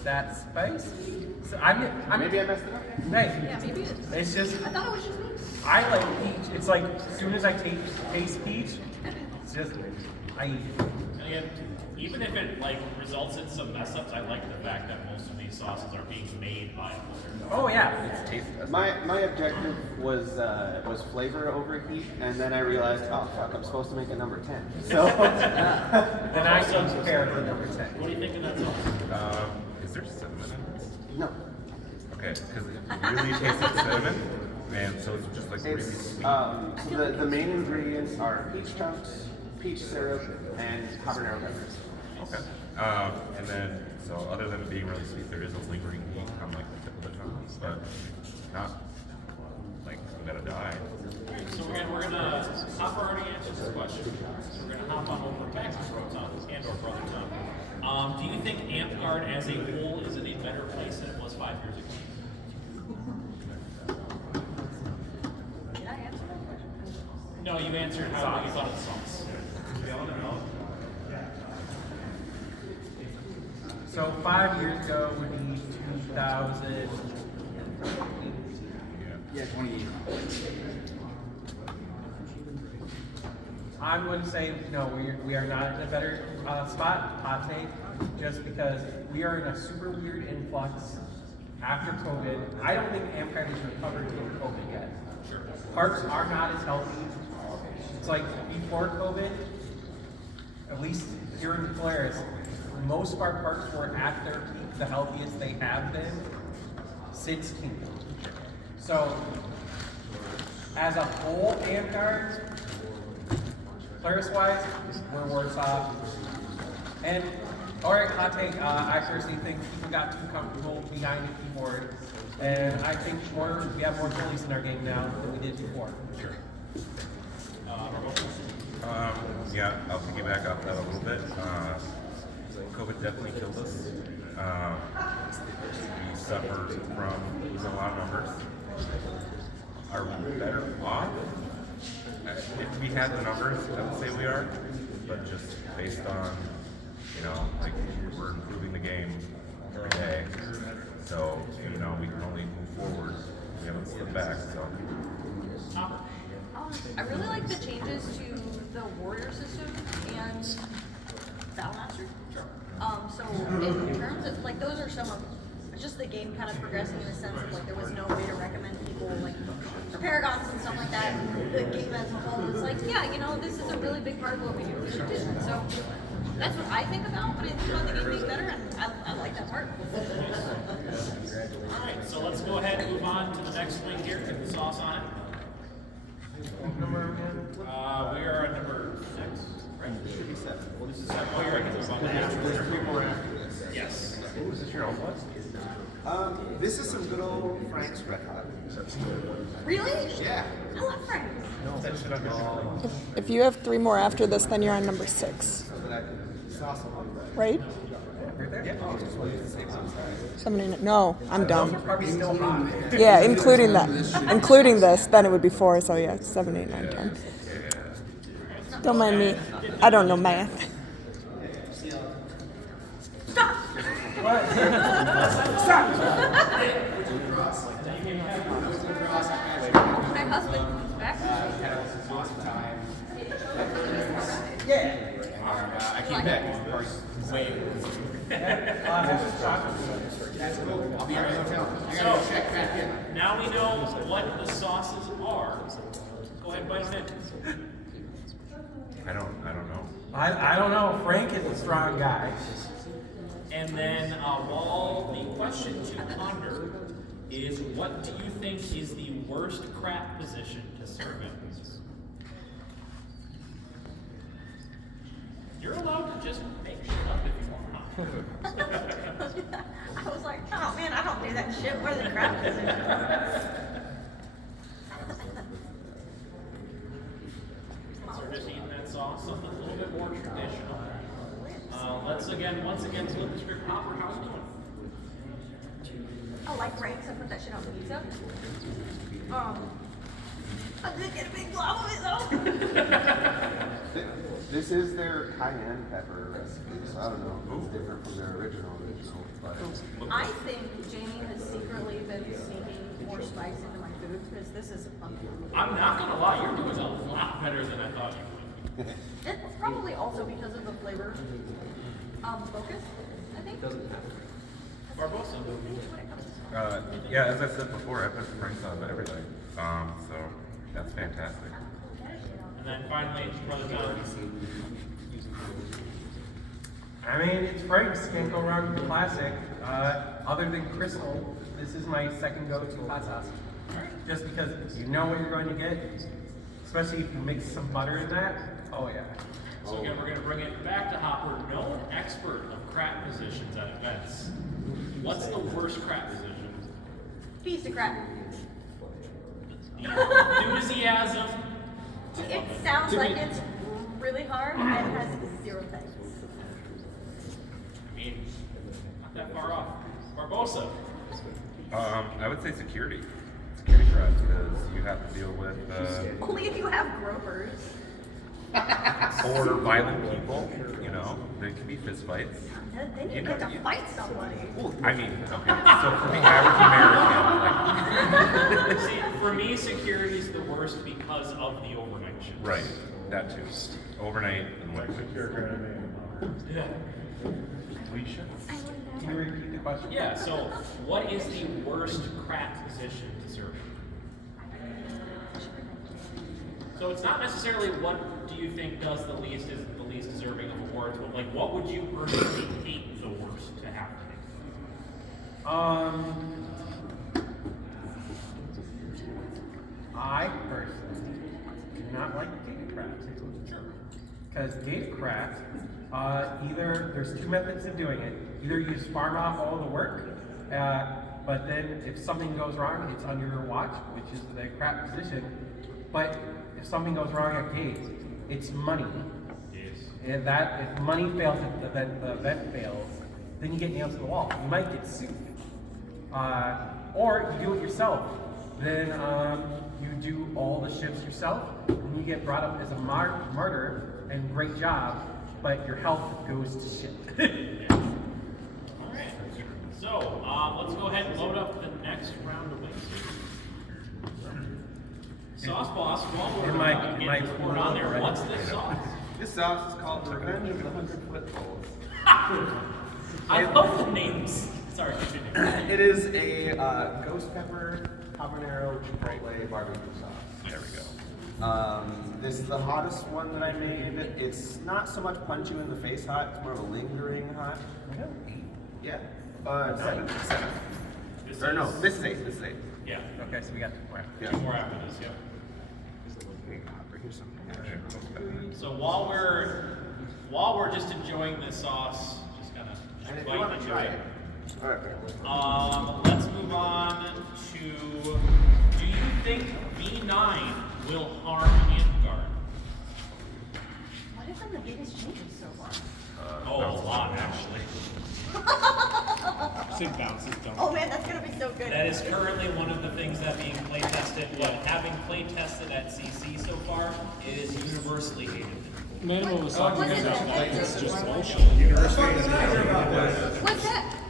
that spicy. So I'm Maybe I messed it up. Hey, Yeah, maybe it is. it's just I thought it was just me. I like peach. It's like as soon as I taste peach, it's just I eat it. And even if it like results in some mess ups, I like the fact that most of these sauces are being made by a mother. Oh yeah, It's tasty. My objective was flavor over heat, and then I realized, oh fuck, I'm supposed to make a number 10. So then I don't care for number 10. What do you think of that sauce? Is there cinnamon in this? no, Okay, because it really tastes like cinnamon, and so it's just like really it's sweet. so the main ingredients are peach chunks, peach syrup, and habanero peppers. Okay. And then, so other than it being really sweet, there is a lingering heat on like the tip of the tongue, but not like I'm gonna die. So we're gonna Hopper already answered this question. So we're gonna hop on over back to Broton and or Brotherton. Do you think Amp as a whole is in a better place than it was 5 years ago? Did I answer that question? No, you answered how you thought of the sauce. So 5 years ago would be 2000. Yeah, 28. I'm going to say no. We are not in a better spot. Hot take, just because we are in a super weird influx after COVID. I don't think Amcard has recovered from COVID yet. Parks are not as healthy. It's like before COVID, at least here in Polaris, most of our parks were at their peak, the healthiest they have been since Kingdom. So, as a whole, Amcard, Polaris-wise, we're worse off. And, alright, hot take, I personally think people got too comfortable behind the keyboard. And I think we have more goalies in our game now than we did before. Yeah, I'll piggyback off that a little bit. COVID definitely killed us. We suffered from losing a lot of numbers. Are we better off? If we had the numbers, I would say we are. But just based on, like we're improving the game every day. So, we can only move forward. We haven't slipped back, so. I really like the changes to the warrior system and Battlemaster. So in terms of like those are some of just the game kind of progressing in the sense of like there was no way to recommend people like for Paragons and stuff like that. The game as a whole was like, yeah, this is a really big part of what we do. We should do. So that's what I think about when I think about the game being better, and I like that part. All right, so let's go ahead and move on to the next link here. Get the sauce on it. We are at number 6, right? Should be 7. Well, this is 7. Oh, you're right. This is on the There's 3 more after this. Yes. Is this your own one? This is some good old Frank's Red Hot. Really? Yeah. I love Frank. If you have 3 more after this, then you're on number 6, So that I can sauce along that. right? Yeah, I just want to use the same one. 79. No, I'm Those are dumb. probably still hot. Yeah, including that. Including this, then it would be 4. So yeah, 7, 8, 9, 10. Don't mind me. I don't know math. Stop! My husband back. I came back because the party's way. I'll be at the hotel. I gotta check back in. Now we know what the sauces are. Go ahead and bite them in. I don't know. I don't know. Frank is a strong guy. And then Wall, the question to ponder is, what do you think is the worst crap position to serve in? You're allowed to just make shit up if you want. I was like, oh man, man, I don't do that shit. What are the crap positions? So we're just eating that sauce, something a little bit more traditional. Once again, flip the script. Hopper, how you doing? I like ranks. I put that shit on pizza. I did get a big glob of it though. This is their cayenne pepper recipe, so I don't know if it's different from their original. But I think Jamie has secretly been sneaking more spice into my food because this is I'm not gonna lie, you're doing a lot better than I thought you would. It's probably also because of the flavor focus, I think. Barbosa. Yeah, as I said before, I put Frank's on everything. So that's fantastic. And then finally, Brother John. I mean, it's Frank's. Can't go wrong with the classic. Other than Crystal, this is my second go-to hot sauce. Just because you know what you're going to get, especially if you mix some butter in that. Oh yeah. So again, we're going to bring it back to Hopper, known expert of crap positions at events. What's the worst crap position? Piece of crap. Enthusiasm. It sounds like it's really hard and has zero things. I mean, not that far off. Barbosa. I would say security crowd, because you have to deal with Only if you have gropers. or violent people. You know, there can be fist fights. Then you get to fight somebody. Well, I mean, okay. So for the average American, like, See, for me, security is the worst because of the overnight shift. right, that too. Overnight and like. Yeah. Can you repeat the question? Yeah, so what is the worst crap position to serve? So it's not necessarily what do you think does the least is the least deserving of awards, but like what would you personally hate the worst to happen? I personally do not like gated crafts. Because gated crafts, either there's two methods of doing it. Either you just farm off all the work, but then if something goes wrong, it's on your watch, which is the crap position. But if something goes wrong at gate, it's money. Yes. And that if money fails, if the event fails, then you get nailed to the wall. You might get sued. Or you do it yourself. Then you do all the shifts yourself, and you get brought up as a martyr, and great job, but your health goes to shit. All right. So let's go ahead and load up the next round of wins. Sauce Boss, while we're getting this word on there, what's this sauce? this sauce is called the Revenge of the 100 Footballs. I love the names. Sorry, continue. It is a ghost pepper habanero chipotle barbecue sauce. There we go. This is the hottest one that I made. It's not so much punch you in the face hot, it's more of a lingering hot. Yeah. Seven. This Or no, is- this is 8. This is 8. Yeah. Okay, so we got 2 more. Yeah. 2 more after this, yeah. Here's something. So while we're just enjoying this sauce, just kind of And if you want to try it. Alright. let's move on to, do you think V9 will harm Antguard? What have been the biggest changes so far? Oh, a lot actually. Sig bounces don't. Oh man, that's gonna be so good. That is currently one of the things that being play tested, but having play tested at CC so far, it is universally hated. Manuel was talking Was it about the that. head It's that just was bullshit.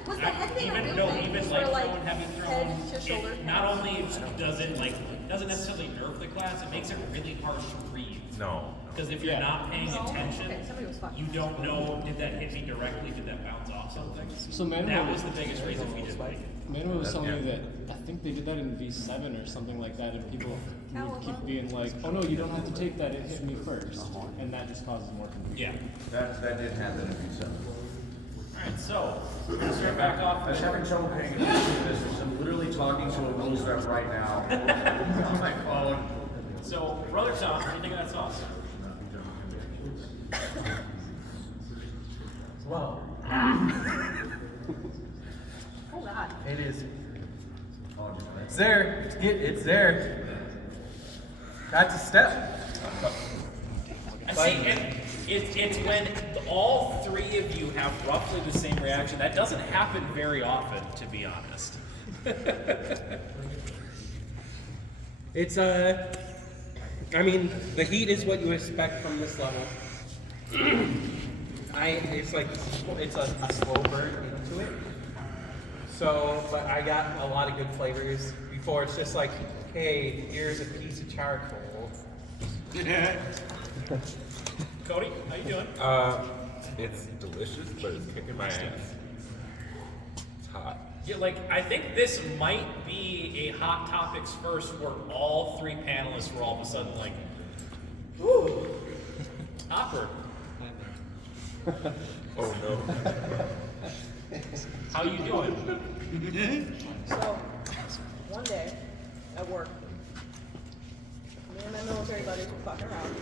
Was the head thing a real thing? Even For, like like throwing heavy head to thrown, shoulder? it not only doesn't necessarily nerf the class, it makes it really hard to read. No. Because if you're not paying attention, Okay, somebody was fucking. you don't know, did that hit me directly, did that bounce off something? So That Manuel was the biggest reason we didn't like it. Manuel was telling me that I think they did that in V7 or something like that, and people would keep being like, "Oh no, you don't have to take that. It hit me first," and that just causes more confusion. Yeah. That did happen in V7. Alright, so, we're gonna start back off. I was having trouble paying attention to this. I'm literally talking to a Wills rep right now on my phone. So, Brother Tom, what do you think of that sauce? Well, Oh god, It is. It's there. It's there. That's a step. I see, and it's when all three of you have roughly the same reaction. That doesn't happen very often, to be honest. It's I mean, the heat is what you expect from this level. It's a slow burn into it. So, but I got a lot of good flavors before. It's just like, hey, here's a piece of charcoal. Cody, how you doing? It's delicious, but it's kicking my ass. It's hot. Yeah, like, I think this might be a Hot Topics first where all three panelists were all of a sudden like, whew, awkward. Oh no. How you doing? So, one day at work, me and my military buddies were fucking around.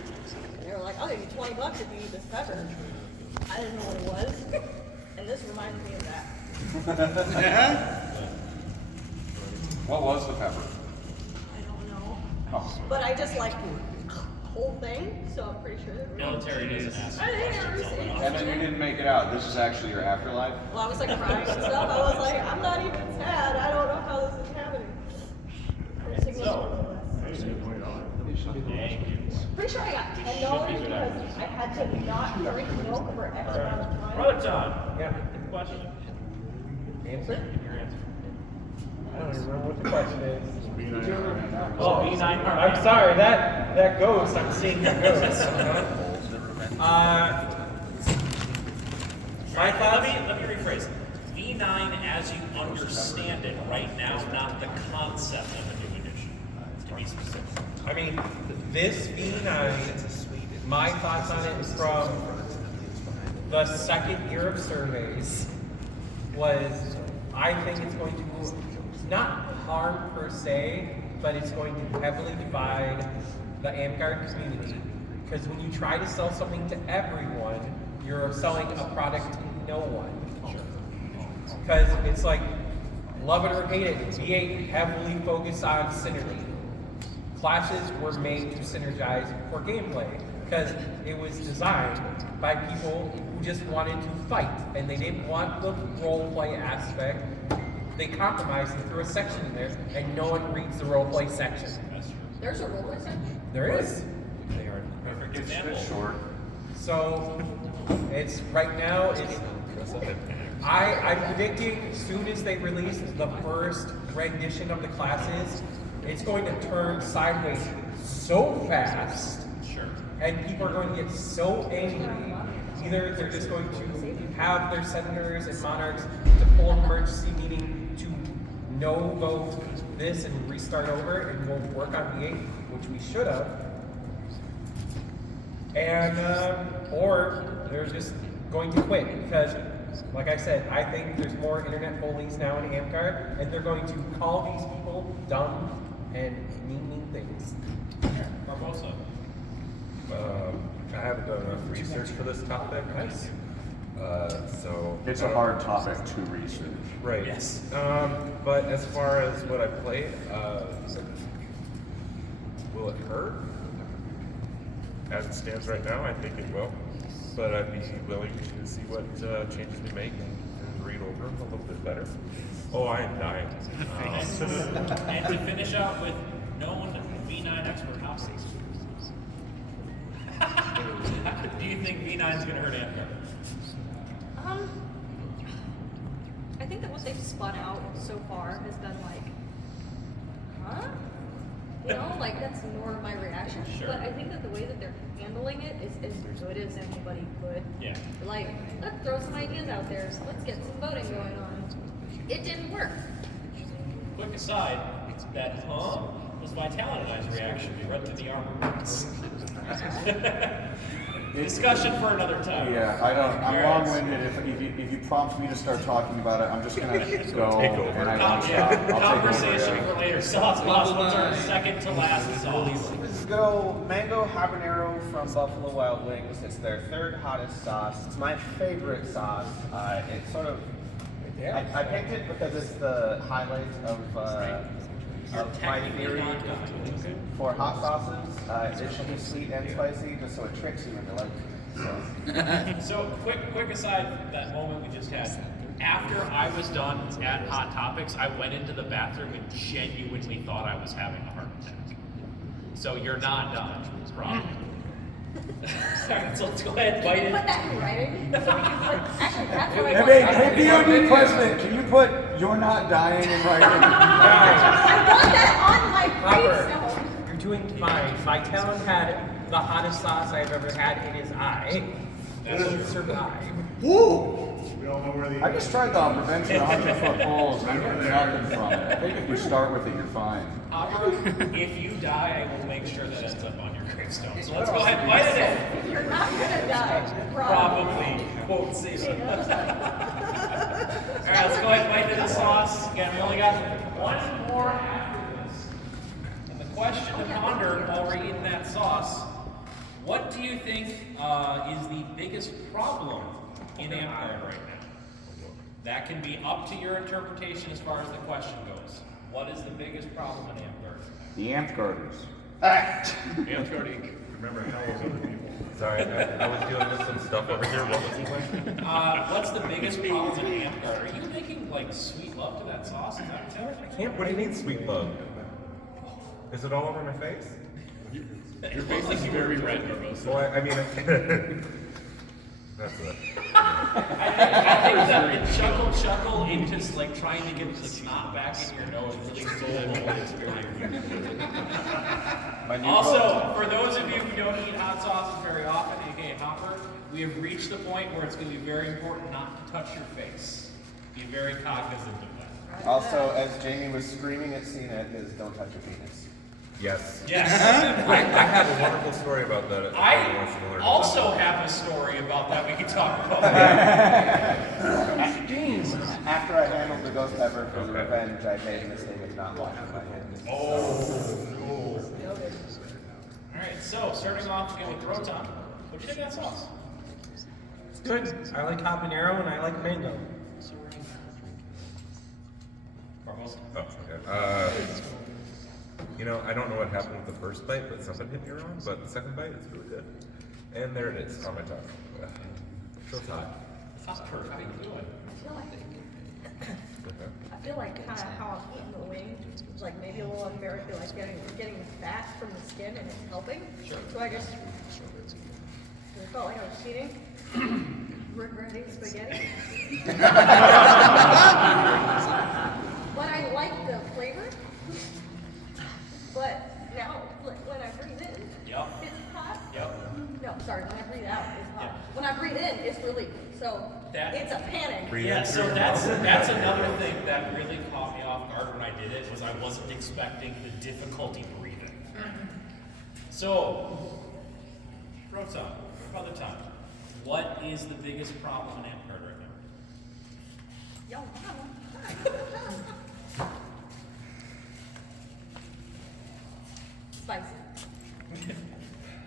And they were like, I'll give you $20 if you eat this pepper. I didn't know what it was. And this reminds me of that. What was the pepper? I don't know. Oh. But I just like the whole thing, so I'm pretty sure that Military doesn't ask. I think it was And then you didn't make it out. This is actually your afterlife? Well, I was like crying and stuff. I was like, I'm not even sad. I don't know how this is happening. Pretty sure I got $10 because I had to not drink milk for X amount of time. Brother John, Yeah. question. Answer? Your answer. I don't even remember what the question is. Oh, B9. I'm sorry, that ghost, I'm seeing the ghost. My thoughts? Let me rephrase. V9 as you understand it right now, not the concept of a new edition. To be specific. I mean, this V9, my thoughts on it from the second year of surveys was, I think it's going to not harm per se, but it's going to heavily divide the AmGuard community. Because when you try to sell something to everyone, you're selling a product to no one. Because it's like, love it or hate it, V8 heavily focused on synergy. Classes were made to synergize for gameplay because it was designed by people who just wanted to fight and they didn't want the roleplay aspect. They compromised and threw a section in there and no one reads the roleplay section. There's a roleplay section? There is. Perfect It's example. short. So it's right now I'm predicting as soon as they release the first rendition of the classes, it's going to turn sideways so fast, Sure. and people are going to get so angry. Either they're just going to have their senators and monarchs to pull an emergency meeting to no vote this and restart over, and we'll work on V8, which we should have. And or they're just going to quit because, like I said, I think there's more internet bullies now in AmGuard, and they're going to call these people dumb and mean things. Barbosa. I haven't done enough research for this topic. Nice. So It's a hard topic to research. right. Yes. But as far as what I played, will it hurt? As it stands right now, I think it will. But I'd be willing to see what changes we make and read over them a little bit better. Oh, I am dying. And to finish out with known V9 expert Hopsy. Do you think V9 is going to hurt AmGuard? I think that what they've spun out so far has been like, huh? You know, like that's more of my reaction. Sure. But I think that the way that they're handling it is as good as anybody could. Yeah. Like, let's throw some ideas out there. So let's get some voting going on. It didn't work. Quick aside, that was my Talon and I's reaction. We read through the armor. Discussion for another time. Yeah, I don't. I'm Yes. long-winded. If you prompt me to start talking about it, I'm just gonna go Take over. and I won't stop. I'll take over. Conversation for later. Sauce Boss, what's our second to last sauce? This is good old mango habanero from Buffalo Wild Wings. It's their third hottest sauce. It's my favorite sauce. It's I picked it because it's the highlight of my theory for hot sauces. It should be sweet and spicy, just so it tricks you into liking it. So quick aside, that moment we just had. After I was done at Hot Topics, I went into the bathroom and genuinely thought I was having a heart attack. So you're not done, Rob. Alright, so let's go ahead and bite Can you it. put that in writing? So we can put, actually, that's what I Hey, want. hey, VOD president, can you put "You're not dying" in writing? I want that on my Robert, gravestone. you're doing fine. My town had the hottest sauce I've ever had in his eye. It'll survive. I just tried the prevention 100-foot poles and I'm getting nothing from it. I think if you start with it, you're fine. Hopper, if you die, I will make sure that ends up on your gravestone. So let's go ahead and bite it in. You're not gonna die. Probably won't see it. Alright, let's go ahead and bite into the sauce. Again, we only got one more after this. And the question to ponder while we're eating that sauce, what do you think is the biggest problem in Amtgard right now? That can be up to your interpretation as far as the question goes. What is the biggest problem in Amtgard? The Amtgarders. Amtgard Inc. Remember how was other people? Sorry, I was dealing with some stuff over here. What was the question? What's the biggest problem in Amtgard? Are you making like sweet love to that sauce? Is that what you're telling me? What do you mean sweet love? Is it all over my face? Your face is very red, Barbosa. Well, I mean, that's it. I think that the chuckle into like trying to get the snot back in your nose really stole the whole experience. Also, for those of you who don't eat hot sauces very often, aka Hopper, we have reached the point where it's going to be very important not to touch your face. Be very cognizant of that. Also, as Jamie was screaming at Cena, is don't touch your penis. Yes. Yes. I have a wonderful story about that. I also have a story about that we can talk about. After I handled the ghost pepper for the revenge, I made the mistake of not washing my hands. Oh. Alright, so starting off again with Broton. What do you think of that sauce? It's good. I like habanero and I like mango. Barbosa. Oh, okay. You know, I don't know what happened with the first bite, but something hit me wrong. But the second bite is really good. And there it is on my tongue. So it's hot. Hopper, how you doing? I feel like kind of how I'm eating the wing is like maybe a little unfair. I feel like getting the fat from the skin and it's helping. Sure. So I just felt like I was cheating. Regretting spaghetti. But I like the flavor. But now, when I breathe in, it's hot. No, sorry, when I breathe out, it's hot. When I breathe in, it's relief. So it's a panic. Yeah, so that's another thing that really caught me off guard when I did it, was I wasn't expecting the difficulty breathing. So, Broton, Father Time, what is the biggest problem in Amtgard right now? Yo, spicy.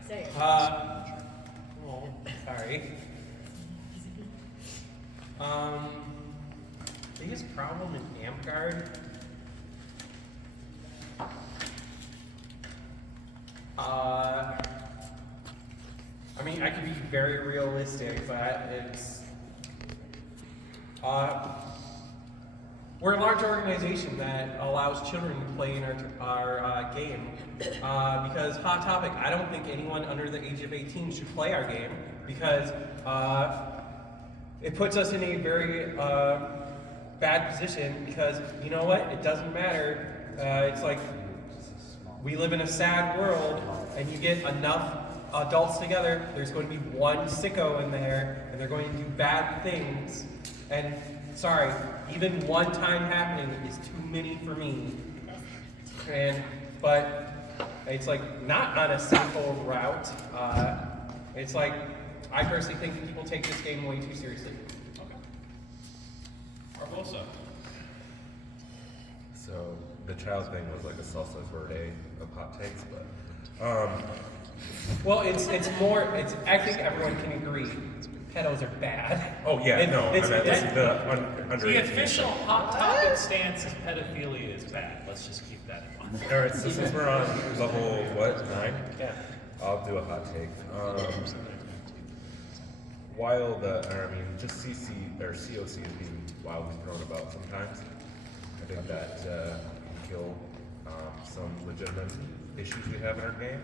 Say it. Oh, sorry. Biggest problem in Amtgard? I mean, I could be very realistic, but it's, we're a large organization that allows children to play in our game. Because Hot Topic, I don't think anyone under the age of 18 should play our game, because it puts us in a very bad position, because you know what, it doesn't matter. It's like, we live in a sad world, and you get enough adults together, there's going to be one sicko in there, and they're going to do bad things. And sorry, even one time happening is too many for me. But it's like not on a simple route. It's like, I personally think that people take this game way too seriously. Okay. Barbosa. So the child thing was like a salsa verde of hot takes, but Well, it's more, I think everyone can agree. pedos are bad. Oh yeah, And no, I it's- meant it's- like the underage. The official Hot Topic stance is pedophilia is bad. Let's just keep that in mind. All right, so since we're on level what 9, Yeah. I'll do a hot take. While just CC or COC is being wildly thrown about sometimes, I think that can kill some legitimate issues we have in our game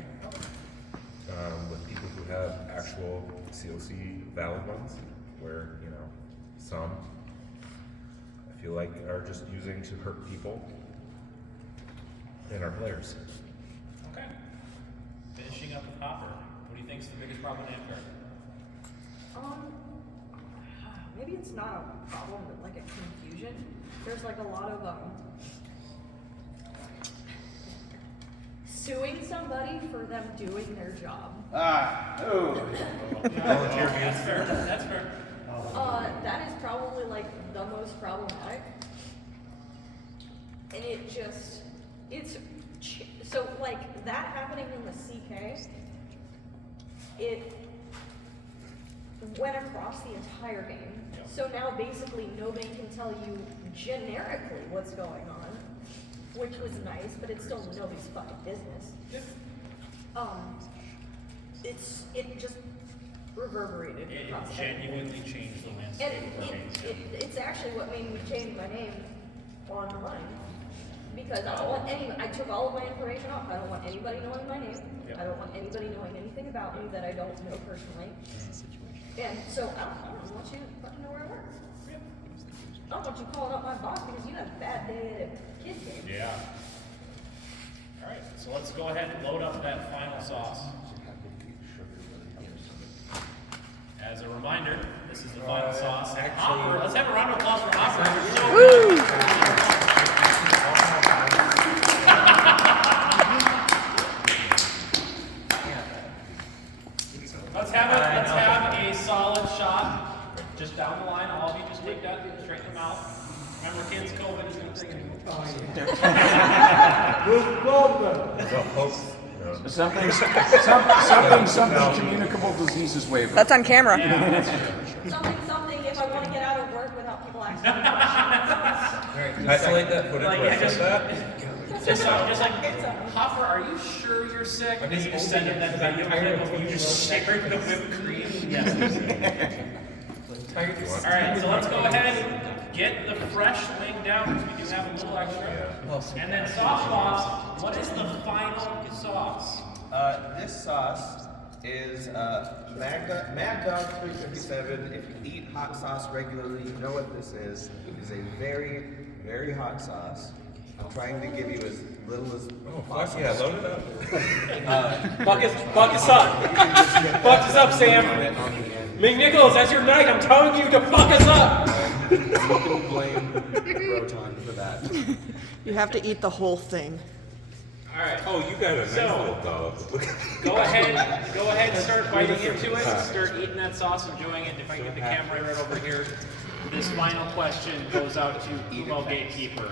with people who have actual COC valid ones, where some I feel like are just using to hurt people and our players. Okay. Finishing up with Hopper. What do you think is the biggest problem in Amtgard? Maybe it's not a problem, but like a confusion. There's like a lot of suing somebody for them doing their job. That's fair. That's fair. That is probably like the most problematic. And so like that happening in the CK, it went across the entire game. Yep. So now basically nobody can tell you generically what's going on, which was nice, but it's still nobody's fucking business. It just reverberated It across genuinely changed the landscape and of our game. it's actually what made me change my name online. Because I don't want I took all of my information off. I don't want anybody knowing my name. Yep. I don't want anybody knowing anything about me that I don't know personally. And so I don't want you to fucking know where I work. I don't want you calling up my boss because you had a bad day at a kid game. Yeah. All right, so let's go ahead and load up that final sauce. As a reminder, this is the final sauce. Hopper, let's have a round of applause for Hopper. Let's have a solid shot just down the line. All of you just take that straight in the mouth. Remember, kids, COVID is going to bring Something communicable diseases waiver. That's on camera. Something if I want to get out of work without people asking me questions. Isolate that footage where it says that. Just like, Hopper, are you sure you're sick? And you just send him that video clip of you just sharing the whipped cream. Yes. All right, so let's go ahead and get the fresh wing down because we do have a little extra. And then sauce boss, what is the final sauce? This sauce is Mad Dog 357. If you eat hot sauce regularly, you know what this is. It is a very, very hot sauce. I'm trying to give you as little as possible. Yeah, load it up. Buck us up. Buck us up, Sam. McNichols, that's your night. I'm telling you to fuck us up. You can blame Broton for that. You have to eat the whole thing. All right. Oh, you got a nice little dog. Go ahead and start biting into it. Start eating that sauce, enjoying it. If I can get the camera right over here. This final question goes out to Umo Gatekeeper.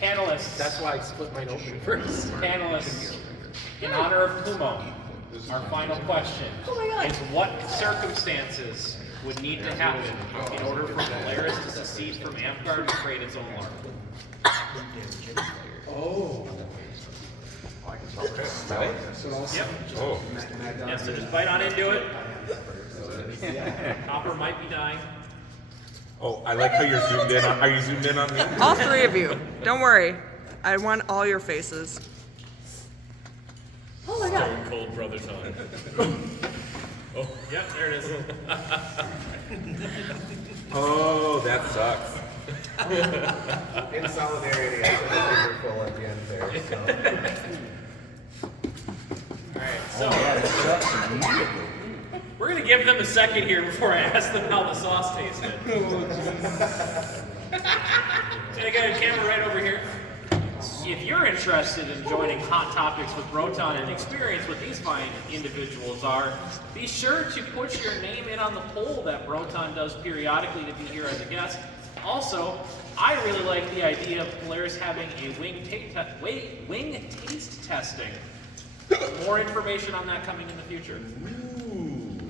Panelists. That's why I split mine open first. Panelists, in honor of Plumo, our final question is what circumstances would need to happen in order for Polaris to secede from Amtgard and create its own LARP? Oh. Yep. Oh. Yeah, so just bite on into it. Hopper might be dying. Oh, I like how you're zoomed in on. Are you zoomed in on me? All three of you. Don't worry. I want all your faces. Oh my god. Stone Cold Brother time. Oh, yep, there it is. Oh, that sucks. In solidarity, I took a finger full at the end there. So. Alright, so we're gonna give them a second here before I ask them how the sauce tasted. And I got a camera right over here. If you're interested in joining Hot Topics with Broton and experience what these fine individuals are, be sure to put your name in on the poll that Broton does periodically to be here as a guest. Also, I really like the idea of Polaris having a wing taste testing. More information on that coming in the future.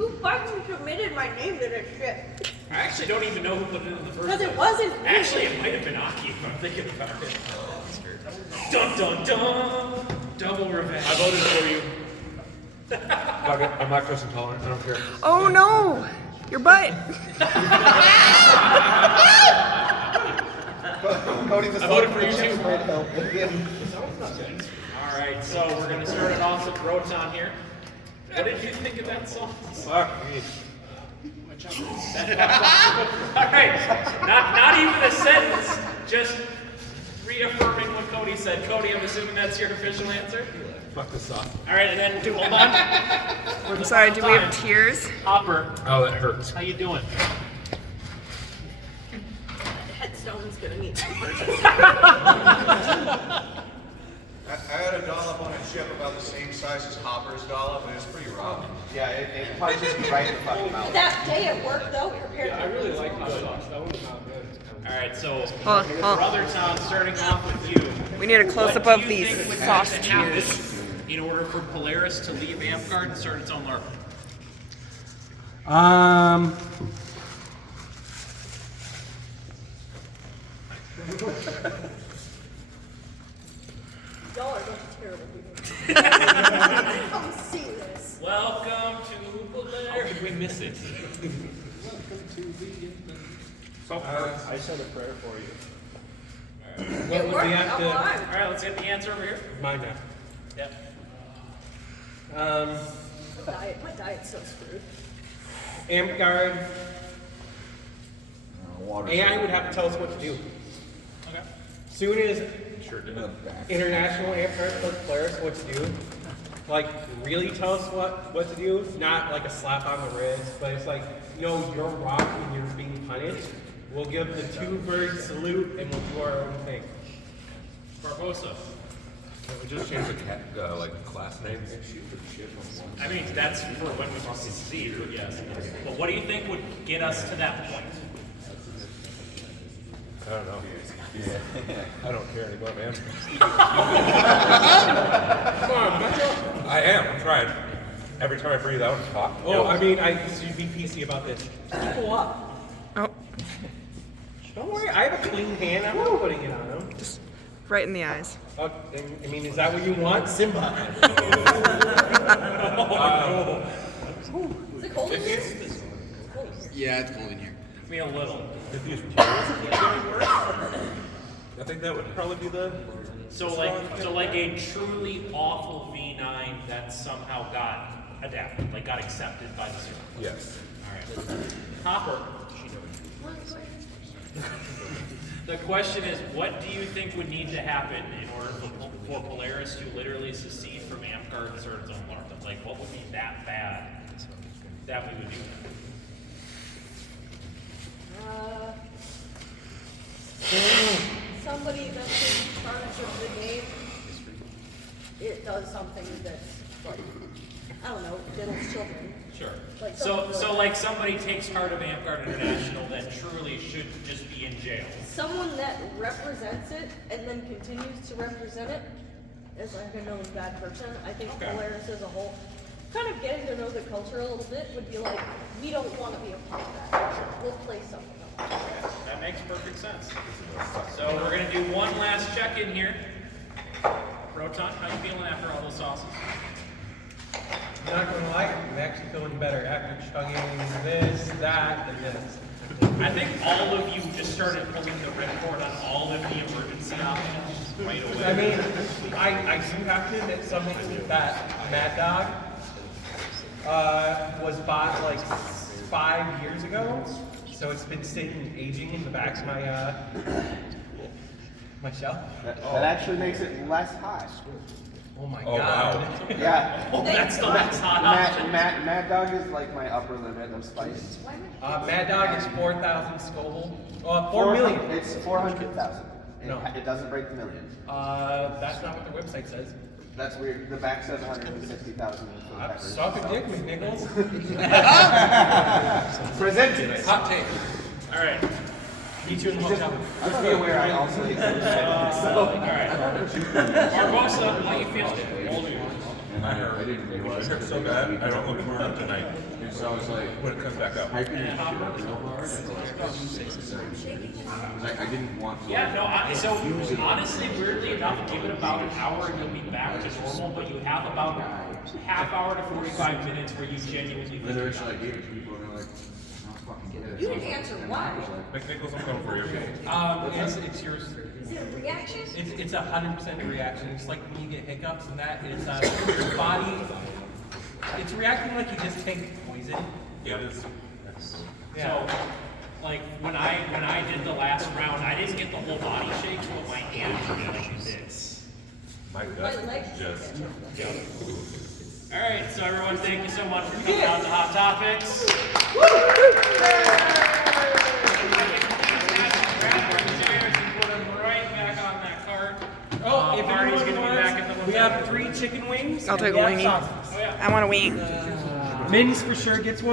Who fucking committed my name to this shit? I actually don't even know who put it in the first place. Because it wasn't me. Actually, it might have been Aki if I'm thinking about it. Dun dun dun! Double revenge. I voted for you. Fuck it, I'm lactose intolerant. I don't care. Oh no! Your butt! Cody, the I voted for you chips too. might help. All right, so we're gonna start it off with Broton here. What did you think of that song? Fuck me. All right, not even a sentence, just reaffirming what Cody said. Cody, I'm assuming that's your official answer. Fuck this sauce. All right, and then hold on. I'm sorry, do we have tears? Hopper, Oh, that hurts. how you doing? Headstone's gonna need some purchase. I had a dollop on a chip about the same size as Hopper's dollop, and it's pretty rough. Yeah, it punches you right in the fucking mouth. That day at work, though, we prepared. I really like hot sauce. That one's not good. All right, so Hold on. Brother Tom, starting off with you. We need a close up What of do you these think would sauce have to happen cheers. in order for Polaris to leave Amtgard and start its own LARP? Y'all are a bunch of terrible people. Come see this. Welcome to Polaris. How could we miss it? I said a prayer for you. It worked. we have I'm to- alive. All right, let's get the answer over here. Mine now. Yep. My diet's so screwed. Amtgard. Water. AI would have to tell us what to do. Okay. Soon as Sure did. international Amtgard tells Polaris what to do, like really tell us what to do, not like a slap on the wrist, but it's like, no, you're wrong and you're being punished. We'll give the two-bird salute and we'll do our own thing. Barbosa. Can we just change the class names? I mean, that's for when we succeed, but yes. But what do you think would get us to that point? I don't know. I don't care anymore, man. Come on, Metro. I am. I'm trying. Every time I breathe out, it's hot. Oh, I mean, I should be PC about this. People up. Oh, Don't worry, I have a clean hand. I'm not putting it on them. just right in the eyes. I mean, is that what you want, Simba? Is it cold in here? Yeah, it's cold in here. Me a little. If these tears keep getting worse, I think that would probably be the. So like a truly awful V9 that somehow got adapted, like got accepted by the server. Yes. All right. Hopper. The question is, what do you think would need to happen in order for Polaris to literally secede from Amtgard and start its own LARP? Like, what would be that bad that we would do? Somebody that's in charge of the game, it does something that's like, I don't know, diddles children. Sure. Like So like somebody takes heart of Amtgard International that truly should just be in jail. someone that represents it and then continues to represent it as like a known bad person. I think Okay. Polaris as a whole, kind of getting to know the culture a little bit would be like, we don't want to be a part of that. We'll play something else. That makes perfect sense. So we're gonna do one last check-in here. Broton, how you feeling after all those sauces? I'm not gonna lie, I'm actually feeling better after chugging this, that, and this. I think all of you just started pulling the ripcord on all of the emergency options right away. I mean, I do have to admit something that Mad Dog was bought like 5 years ago, so it's been sitting aging in the back of my shelf. That actually makes it less hot. Oh my Oh, god. wow. Yeah. Oh, that's the last hot option. Mad Dog is like my upper limit of spice. Mad Dog is 4,000 Scoville. 4 million. It's 400,000. No. It doesn't break the million. That's not what the website says. That's weird. The back says 160,000 for the peppers. Suck a dick, McNichols. Presented. Hot take. All right. Meet you in the hotel. Just be aware I also hate All right. Barbosa, how you feeling? I didn't realize It hurts so bad. I don't look forward to tonight. So I was like, when it comes back up. hyping this shit up real hard for like 6 or 7 years. I didn't want to. Yeah, no, so honestly, weirdly enough, give it about an hour and you'll be back to normal, but you have about half hour to 45 minutes where you genuinely Then eventually I gave it to people and they're like, I'll fucking get it. You didn't answer why. McNichols, I'm coming for you. It's yours. Is it a reaction? It's 100% a reaction. It's like when you get hiccups and that. It's your body. It's reacting like you just tanked poison. Yeah, it is. So, like when I did the last round, I didn't get the whole body shakes, but my hands were like this. My gut just. All right, so everyone, thank you so much for coming out to Hot Topics. Put them right back on that cart. Oh, if Marty's anyone gonna be back at the wants, we have 3 chicken wings. I'll and take we a have wingie. sausages. I want a wing. Min's for sure gets one.